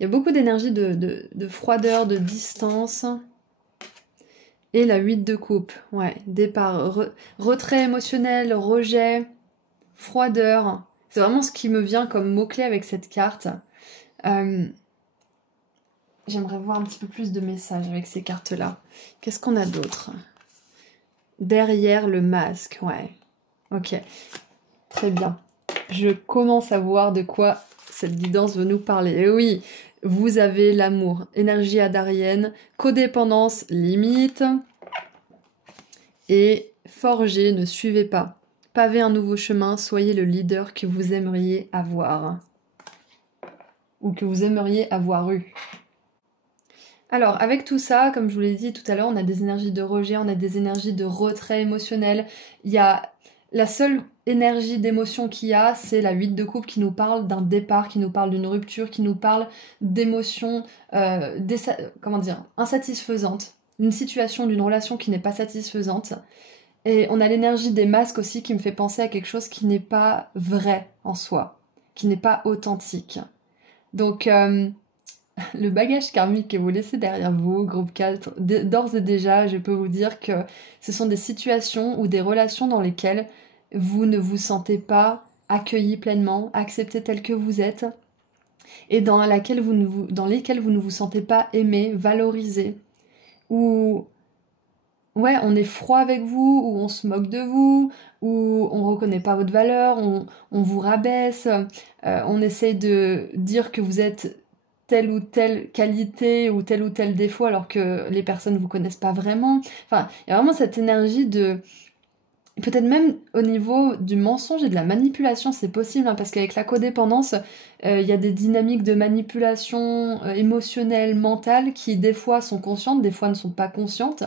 Il y a beaucoup d'énergie de froideur, de distance. Et la 8 de coupe. Ouais, départ, retrait émotionnel, rejet, froideur. C'est vraiment ce qui me vient comme mot-clé avec cette carte. J'aimerais voir un petit peu plus de messages avec ces cartes-là. Qu'est-ce qu'on a d'autre? Derrière le masque, ouais. Ok, très bien. Je commence à voir de quoi cette guidance veut nous parler. Et oui, vous avez l'amour, énergie adarienne, codépendance, limite. Et forger, ne suivez pas. Pavez un nouveau chemin, soyez le leader que vous aimeriez avoir. Ou que vous aimeriez avoir eu. Alors, avec tout ça, comme je vous l'ai dit tout à l'heure, on a des énergies de rejet, on a des énergies de retrait émotionnel. Il y a la seule énergie d'émotion qu'il y a, c'est la 8 de coupe qui nous parle d'un départ, qui nous parle d'une rupture, qui nous parle d'émotions, insatisfaisantes. Une situation, d'une relation qui n'est pas satisfaisante. Et on a l'énergie des masques aussi qui me fait penser à quelque chose qui n'est pas vrai en soi, qui n'est pas authentique. Donc, le bagage karmique que vous laissez derrière vous, groupe 4, d'ores et déjà, je peux vous dire que ce sont des situations ou des relations dans lesquelles vous ne vous sentez pas accueilli pleinement, accepté tel que vous êtes, et dans lesquelles vous ne vous sentez pas aimé, valorisé, ou ouais, on est froid avec vous, ou on se moque de vous, ou on reconnaît pas votre valeur, on vous rabaisse, on essaye de dire que vous êtes telle ou telle qualité ou tel défaut alors que les personnes vous connaissent pas vraiment. Enfin, il y a vraiment cette énergie de... Peut-être même au niveau du mensonge et de la manipulation, c'est possible, hein, parce qu'avec la codépendance, il y a des dynamiques de manipulation émotionnelle, mentale, qui des fois sont conscientes, des fois ne sont pas conscientes.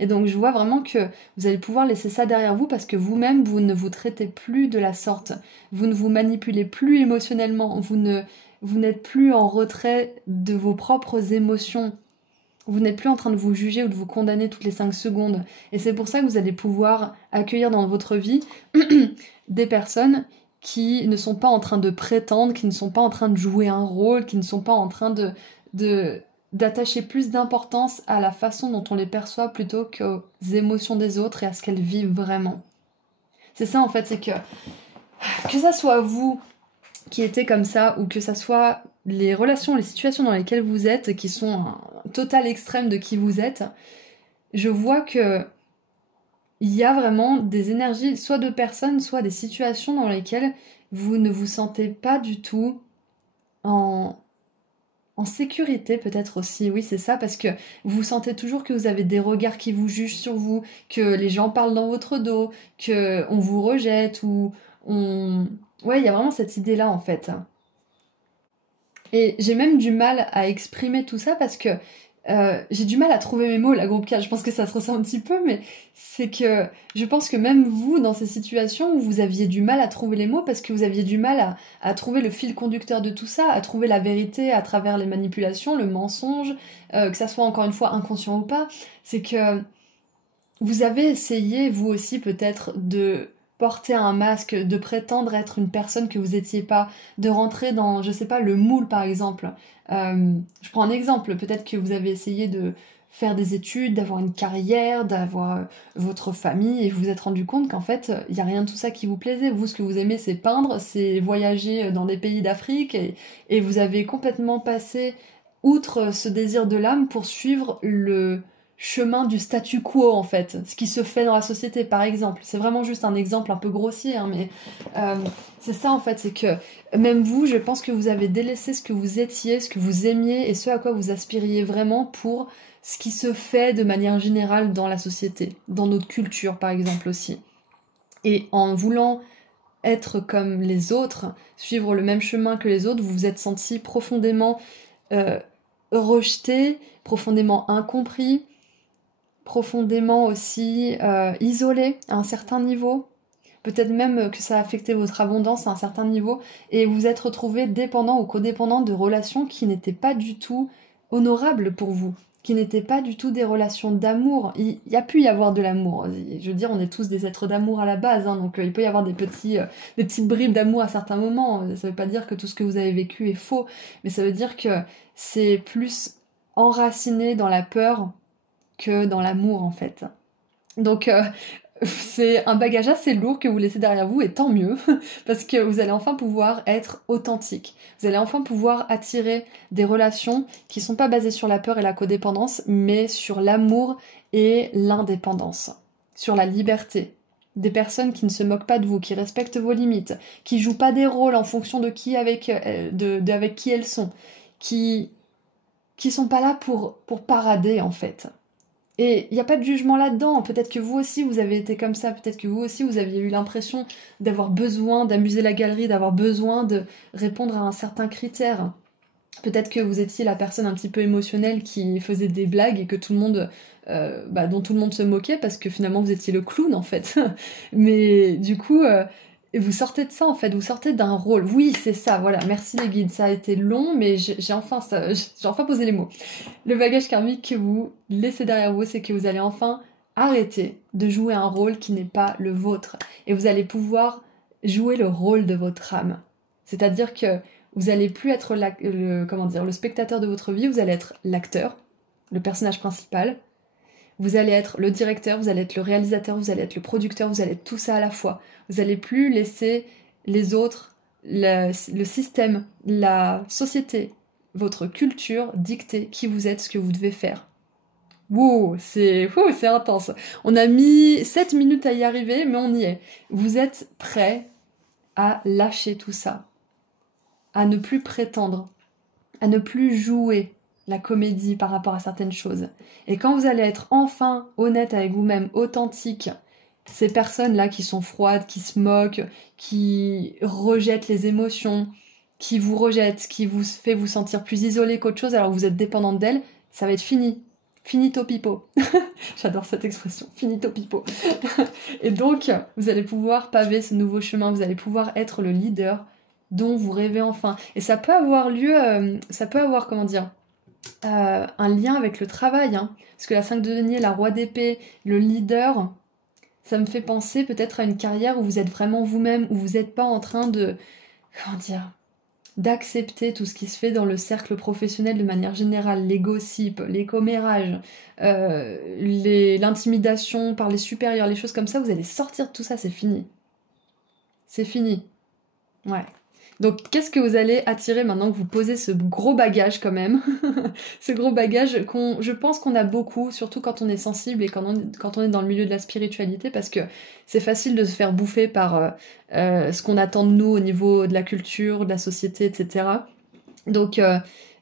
Et donc je vois vraiment que vous allez pouvoir laisser ça derrière vous parce que vous-même, vous ne vous traitez plus de la sorte. Vous ne vous manipulez plus émotionnellement, vous n'êtes plus en retrait de vos propres émotions. Vous n'êtes plus en train de vous juger ou de vous condamner toutes les 5 secondes. Et c'est pour ça que vous allez pouvoir accueillir dans votre vie des personnes qui ne sont pas en train de prétendre, qui ne sont pas en train de jouer un rôle, qui ne sont pas en train d'attacher plus d'importance à la façon dont on les perçoit plutôt qu'aux émotions des autres et à ce qu'elles vivent vraiment. C'est ça en fait, c'est que ça soit vous qui était comme ça, ou que ça soit les relations, les situations dans lesquelles vous êtes, qui sont un total extrême de qui vous êtes, je vois que il y a vraiment des énergies, soit de personnes, soit des situations dans lesquelles vous ne vous sentez pas du tout en sécurité peut-être aussi, oui c'est ça, parce que vous sentez toujours que vous avez des regards qui vous jugent sur vous, que les gens parlent dans votre dos, que on vous rejette, ou ouais, il y a vraiment cette idée-là en fait. Et j'ai même du mal à exprimer tout ça parce que j'ai du mal à trouver mes mots, la groupe 4. Je pense que ça se ressent un petit peu, mais c'est que je pense que même vous, dans ces situations où vous aviez du mal à trouver les mots parce que vous aviez du mal à trouver le fil conducteur de tout ça, à trouver la vérité à travers les manipulations, le mensonge, que ça soit encore une fois inconscient ou pas, c'est que vous avez essayé, vous aussi peut-être, de porter un masque, de prétendre être une personne que vous étiez pas, de rentrer dans, je sais pas, le moule par exemple. Je prends un exemple, peut-être que vous avez essayé de faire des études, d'avoir une carrière, d'avoir votre famille, et vous vous êtes rendu compte qu'en fait, il n'y a rien de tout ça qui vous plaisait. Vous, ce que vous aimez, c'est peindre, c'est voyager dans des pays d'Afrique, et vous avez complètement passé outre ce désir de l'âme pour suivre chemin du statu quo en fait, ce qui se fait dans la société par exemple. C'est vraiment juste un exemple un peu grossier, hein, mais c'est ça en fait, c'est que même vous, je pense que vous avez délaissé ce que vous étiez, ce que vous aimiez et ce à quoi vous aspiriez vraiment pour ce qui se fait de manière générale dans la société, dans notre culture par exemple aussi. Et en voulant être comme les autres, suivre le même chemin que les autres, vous vous êtes senti profondément euh, rejeté, profondément incompris, profondément aussi isolé à un certain niveau. Peut-être même que ça a affecté votre abondance à un certain niveau et vous êtes retrouvé dépendant ou codépendant de relations qui n'étaient pas du tout honorables pour vous, qui n'étaient pas du tout des relations d'amour. Il y a pu y avoir de l'amour. Je veux dire, on est tous des êtres d'amour à la base, hein, donc il peut y avoir des petites bribes d'amour à certains moments. Ça veut pas dire que tout ce que vous avez vécu est faux, mais ça veut dire que c'est plus enraciné dans la peur que dans l'amour en fait. Donc c'est un bagage assez lourd que vous laissez derrière vous et tant mieux parce que vous allez enfin pouvoir être authentique. Vous allez enfin pouvoir attirer des relations qui sont pas basées sur la peur et la codépendance mais sur l'amour et l'indépendance, sur la liberté. Des personnes qui ne se moquent pas de vous, qui respectent vos limites, qui jouent pas des rôles en fonction de qui avec qui elles sont, qui sont pas là pour parader en fait. Et il n'y a pas de jugement là-dedans. Peut-être que vous aussi, vous avez été comme ça. Peut-être que vous aussi, vous aviez eu l'impression d'avoir besoin d'amuser la galerie, d'avoir besoin de répondre à un certain critère. Peut-être que vous étiez la personne un petit peu émotionnelle qui faisait des blagues et que tout le monde, dont tout le monde se moquait parce que finalement vous étiez le clown en fait. Mais du coup, vous sortez de ça en fait, vous sortez d'un rôle. Oui, c'est ça, voilà, merci les guides. Ça a été long, mais j'ai enfin posé les mots. Le bagage karmique que vous laissez derrière vous, c'est que vous allez enfin arrêter de jouer un rôle qui n'est pas le vôtre. Et vous allez pouvoir jouer le rôle de votre âme. C'est-à-dire que vous allez plus être le spectateur de votre vie, vous allez être l'acteur, le personnage principal. Vous allez être le directeur, vous allez être le réalisateur, vous allez être le producteur, vous allez être tout ça à la fois. Vous n'allez plus laisser les autres, le système, la société, votre culture dicter qui vous êtes, ce que vous devez faire. Wow, c'est intense. On a mis 7 minutes à y arriver, mais on y est. Vous êtes prêts à lâcher tout ça, à ne plus prétendre, à ne plus jouer la comédie par rapport à certaines choses. Et quand vous allez être enfin honnête avec vous-même, authentique, ces personnes-là qui sont froides, qui se moquent, qui rejettent les émotions, qui vous rejettent, qui vous fait vous sentir plus isolé qu'autre chose alors que vous êtes dépendante d'elles, ça va être fini. Finito pipo. J'adore cette expression, finito pipo. Et donc, vous allez pouvoir paver ce nouveau chemin, vous allez pouvoir être le leader dont vous rêvez enfin. Et ça peut avoir lieu, un lien avec le travail, hein. Parce que la 5 de denier, la roi d'épée, le leader, ça me fait penser peut-être à une carrière où vous êtes vraiment vous-même, où vous n'êtes pas en train de, d'accepter tout ce qui se fait dans le cercle professionnel de manière générale, les gossips, les commérages, l'intimidation par les supérieurs, les choses comme ça, vous allez sortir de tout ça, c'est fini. C'est fini. Ouais. Donc, qu'est-ce que vous allez attirer maintenant que vous posez ce gros bagage quand même? Ce gros bagage je pense qu'on a beaucoup, surtout quand on est sensible et quand on est dans le milieu de la spiritualité, parce que c'est facile de se faire bouffer par ce qu'on attend de nous au niveau de la culture, de la société, etc. Donc,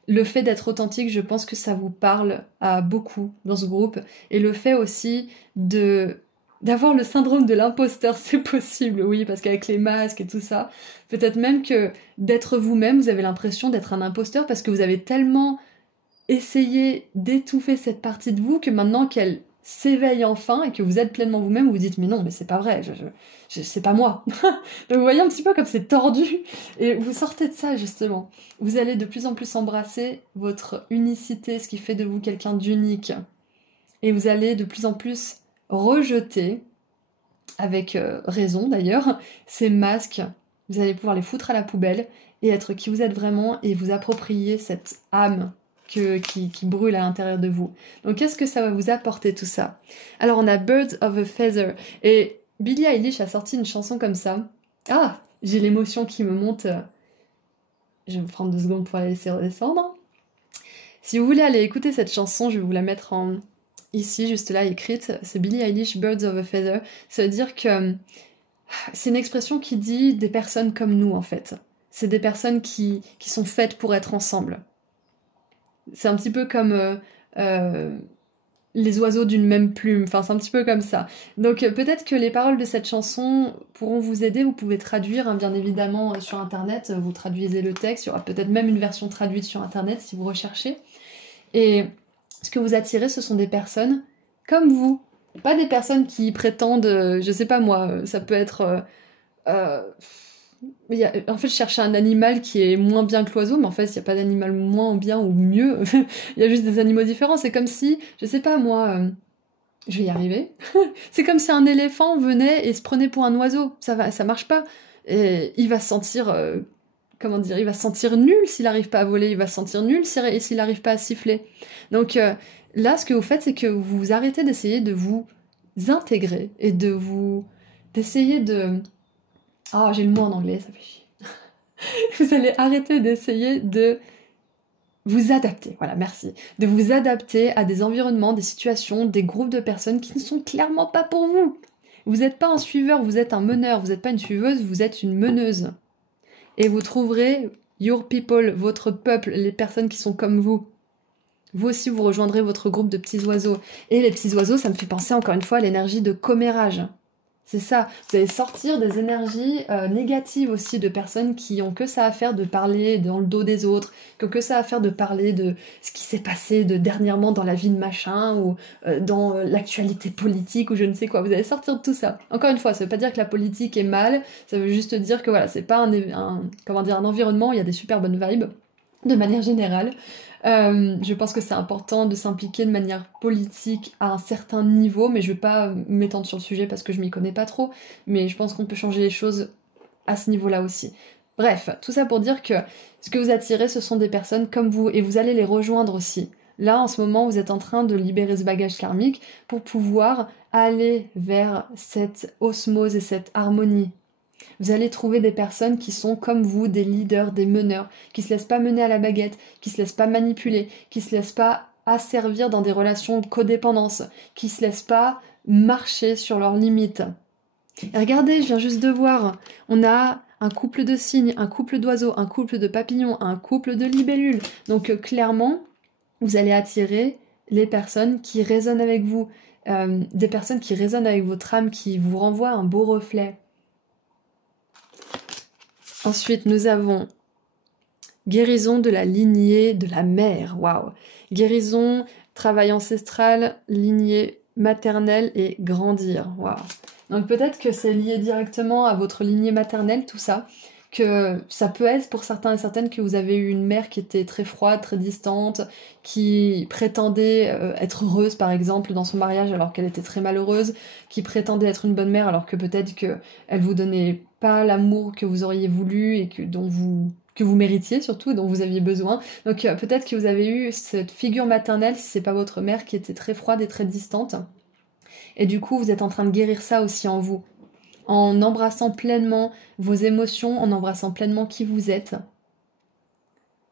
le fait d'être authentique, je pense que ça vous parle à beaucoup dans ce groupe. Et le fait aussi d'avoir le syndrome de l'imposteur, c'est possible, oui, parce qu'avec les masques et tout ça, peut-être même que d'être vous-même, vous avez l'impression d'être un imposteur parce que vous avez tellement essayé d'étouffer cette partie de vous que maintenant qu'elle s'éveille enfin et que vous êtes pleinement vous-même, vous vous dites mais non, mais c'est pas vrai, c'est pas moi. Donc vous voyez un petit peu comme c'est tordu et vous sortez de ça justement. Vous allez de plus en plus embrasser votre unicité, ce qui fait de vous quelqu'un d'unique. Et vous allez de plus en plus rejeter, avec raison d'ailleurs, ces masques. Vous allez pouvoir les foutre à la poubelle et être qui vous êtes vraiment et vous approprier cette âme qui brûle à l'intérieur de vous. Donc qu'est-ce que ça va vous apporter tout ça? Alors on a Birds of a Feather et Billie Eilish a sorti une chanson comme ça. Ah, j'ai l'émotion qui me monte. Je vais me prendre 2 secondes pour la laisser redescendre. Si vous voulez aller écouter cette chanson, je vais vous la mettre en ici, juste là, écrite, c'est Billie Eilish, Birds of a Feather. Ça veut dire que c'est une expression qui dit des personnes comme nous, en fait. C'est des personnes qui sont faites pour être ensemble. C'est un petit peu comme les oiseaux d'une même plume, enfin c'est un petit peu comme ça. Donc peut-être que les paroles de cette chanson pourront vous aider, vous pouvez traduire, hein, bien évidemment sur internet, vous traduisez le texte, il y aura peut-être même une version traduite sur internet si vous recherchez. Et ce que vous attirez, ce sont des personnes comme vous, pas des personnes qui prétendent, je sais pas moi, ça peut être... en fait, je cherchais un animal qui est moins bien que l'oiseau, mais en fait, il n'y a pas d'animal moins bien ou mieux. Il y a juste des animaux différents. C'est comme si, je sais pas moi, je vais y arriver. C'est comme si un éléphant venait et se prenait pour un oiseau. Ça marche pas. Et il va se sentir, comment dire, il va se sentir nul s'il n'arrive pas à voler. Il va se sentir nul s'il n'arrive pas à siffler. Donc là, ce que vous faites, c'est que vous arrêtez d'essayer de vous intégrer et d'essayer de... Oh, j'ai le mot en anglais, ça fait chier. Vous allez arrêter d'essayer de vous adapter, voilà, merci. De vous adapter à des environnements, des situations, des groupes de personnes qui ne sont clairement pas pour vous. Vous n'êtes pas un suiveur, vous êtes un meneur. Vous n'êtes pas une suiveuse, vous êtes une meneuse. Et vous trouverez your people, votre peuple, les personnes qui sont comme vous. Vous aussi, vous rejoindrez votre groupe de petits oiseaux. Et les petits oiseaux, ça me fait penser encore une fois à l'énergie de commérage. C'est ça, vous allez sortir des énergies négatives aussi de personnes qui ont que ça à faire de parler dans le dos des autres, qui ont que ça à faire de parler de ce qui s'est passé de dernièrement dans la vie de machin ou dans l'actualité politique ou je ne sais quoi. Vous allez sortir de tout ça. Encore une fois, ça veut pas dire que la politique est mal, ça veut juste dire que voilà, c'est pas un environnement où il y a des super bonnes vibes, de manière générale. Je pense que c'est important de s'impliquer de manière politique à un certain niveau, mais je vais pas m'étendre sur le sujet parce que je m'y connais pas trop, mais je pense qu'on peut changer les choses à ce niveau-là aussi. Bref, tout ça pour dire que ce que vous attirez, ce sont des personnes comme vous, et vous allez les rejoindre aussi. Là, en ce moment, vous êtes en train de libérer ce bagage karmique pour pouvoir aller vers cette osmose et cette harmonie. Vous allez trouver des personnes qui sont comme vous, des leaders, des meneurs, qui se laissent pas mener à la baguette, qui se laissent pas manipuler, qui se laissent pas asservir dans des relations de codépendance, qui se laissent pas marcher sur leurs limites. Et regardez, je viens juste de voir, on a un couple de cygnes, un couple d'oiseaux, un couple de papillons, un couple de libellules. Donc clairement, vous allez attirer les personnes qui résonnent avec vous, des personnes qui résonnent avec votre âme, qui vous renvoient un beau reflet. Ensuite, nous avons guérison de la lignée de la mère. Waouh! Guérison, travail ancestral, lignée maternelle et grandir. Waouh! Donc peut-être que c'est lié directement à votre lignée maternelle, tout ça. Que ça peut être pour certains et certaines que vous avez eu une mère qui était très froide, très distante, qui prétendait être heureuse par exemple dans son mariage alors qu'elle était très malheureuse, qui prétendait être une bonne mère alors que peut-être qu'elle vous donnait pas l'amour que vous auriez voulu et que vous méritiez surtout, dont vous aviez besoin. Donc peut-être que vous avez eu cette figure maternelle, si c'est pas votre mère, qui était très froide et très distante. Et du coup, vous êtes en train de guérir ça aussi en vous. En embrassant pleinement vos émotions, en embrassant pleinement qui vous êtes,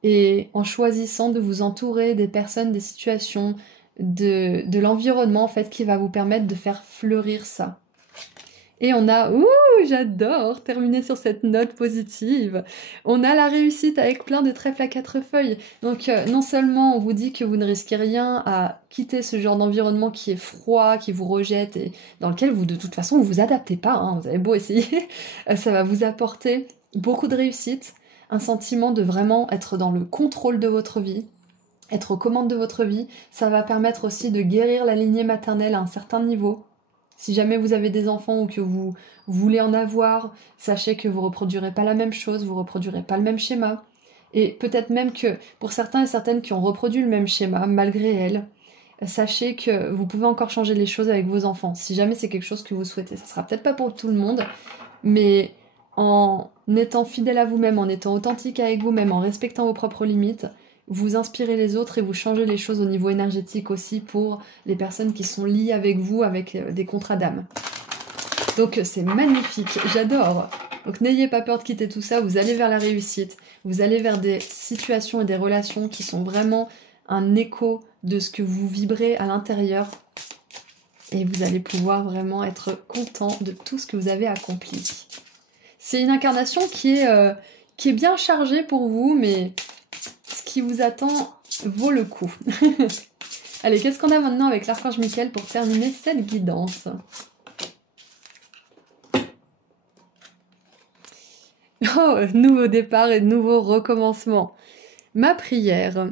et en choisissant de vous entourer des personnes, des situations, de l'environnement en fait qui va vous permettre de faire fleurir ça. Et on a, j'adore terminer sur cette note positive. On a la réussite avec plein de trèfles à 4 feuilles. Donc non seulement on vous dit que vous ne risquez rien à quitter ce genre d'environnement qui est froid, qui vous rejette et dans lequel vous de toute façon vous adaptez pas, hein, vous avez beau essayer, ça va vous apporter beaucoup de réussite, un sentiment de vraiment être dans le contrôle de votre vie, être aux commandes de votre vie. Ça va permettre aussi de guérir la lignée maternelle à un certain niveau. Si jamais vous avez des enfants ou que vous voulez en avoir, sachez que vous ne reproduirez pas la même chose, vous ne reproduirez pas le même schéma. Et peut-être même que pour certains et certaines qui ont reproduit le même schéma, malgré elles, sachez que vous pouvez encore changer les choses avec vos enfants, si jamais c'est quelque chose que vous souhaitez. Ça ne sera peut-être pas pour tout le monde, mais en étant fidèle à vous-même, en étant authentique avec vous-même, en respectant vos propres limites, vous inspirez les autres et vous changez les choses au niveau énergétique aussi pour les personnes qui sont liées avec vous avec des contrats d'âme. Donc c'est magnifique, j'adore. Donc n'ayez pas peur de quitter tout ça, vous allez vers la réussite, vous allez vers des situations et des relations qui sont vraiment un écho de ce que vous vibrez à l'intérieur. Et vous allez pouvoir vraiment être content de tout ce que vous avez accompli. C'est une incarnation qui est bien chargée pour vous, mais ce qui vous attend vaut le coup. Allez, qu'est-ce qu'on a maintenant avec l'archange Michael pour terminer cette guidance? Oh, nouveau départ et nouveau recommencement. Ma prière.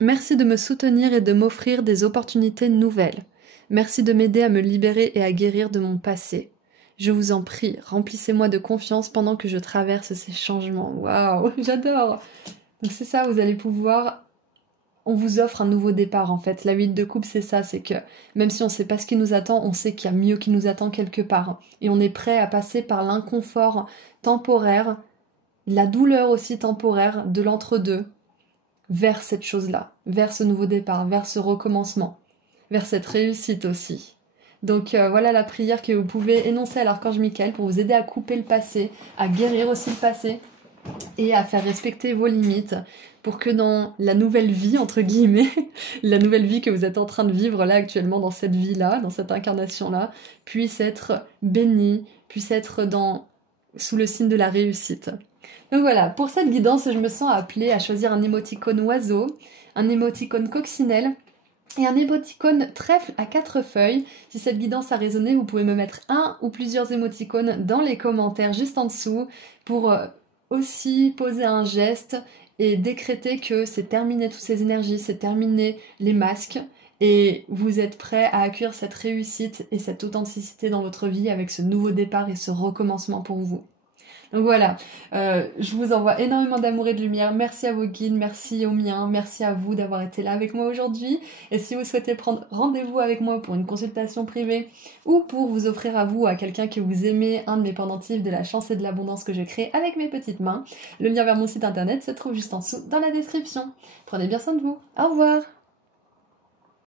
Merci de me soutenir et de m'offrir des opportunités nouvelles. Merci de m'aider à me libérer et à guérir de mon passé. Je vous en prie, remplissez-moi de confiance pendant que je traverse ces changements. Waouh, j'adore! Donc c'est ça, vous allez pouvoir... On vous offre un nouveau départ en fait. La 8 de coupe, c'est ça, c'est que même si on ne sait pas ce qui nous attend, on sait qu'il y a mieux qui nous attend quelque part. Et on est prêt à passer par l'inconfort temporaire, la douleur aussi temporaire de l'entre-deux, vers cette chose-là, vers ce nouveau départ, vers ce recommencement, vers cette réussite aussi. Donc voilà la prière que vous pouvez énoncer à l'archange Michael pour vous aider à couper le passé, à guérir aussi le passé et à faire respecter vos limites pour que dans la nouvelle vie, entre guillemets, la nouvelle vie que vous êtes en train de vivre là actuellement dans cette vie-là, dans cette incarnation-là, puisse être bénie, puisse être sous le signe de la réussite. Donc voilà, pour cette guidance, je me sens appelée à choisir un émoticône oiseau, un émoticône coccinelle et un émoticône trèfle à 4 feuilles. Si cette guidance a résonné, vous pouvez me mettre un ou plusieurs émoticônes dans les commentaires juste en dessous pour aussi poser un geste et décréter que c'est terminé toutes ces énergies, c'est terminé les masques et vous êtes prêt à accueillir cette réussite et cette authenticité dans votre vie avec ce nouveau départ et ce recommencement pour vous. Donc voilà, je vous envoie énormément d'amour et de lumière. Merci à vos guides, merci aux miens, merci à vous d'avoir été là avec moi aujourd'hui. Et si vous souhaitez prendre rendez-vous avec moi pour une consultation privée ou pour vous offrir à vous ou à quelqu'un que vous aimez un de mes pendentifs de la chance et de l'abondance que je crée avec mes petites mains, le lien vers mon site internet se trouve juste en dessous dans la description. Prenez bien soin de vous. Au revoir.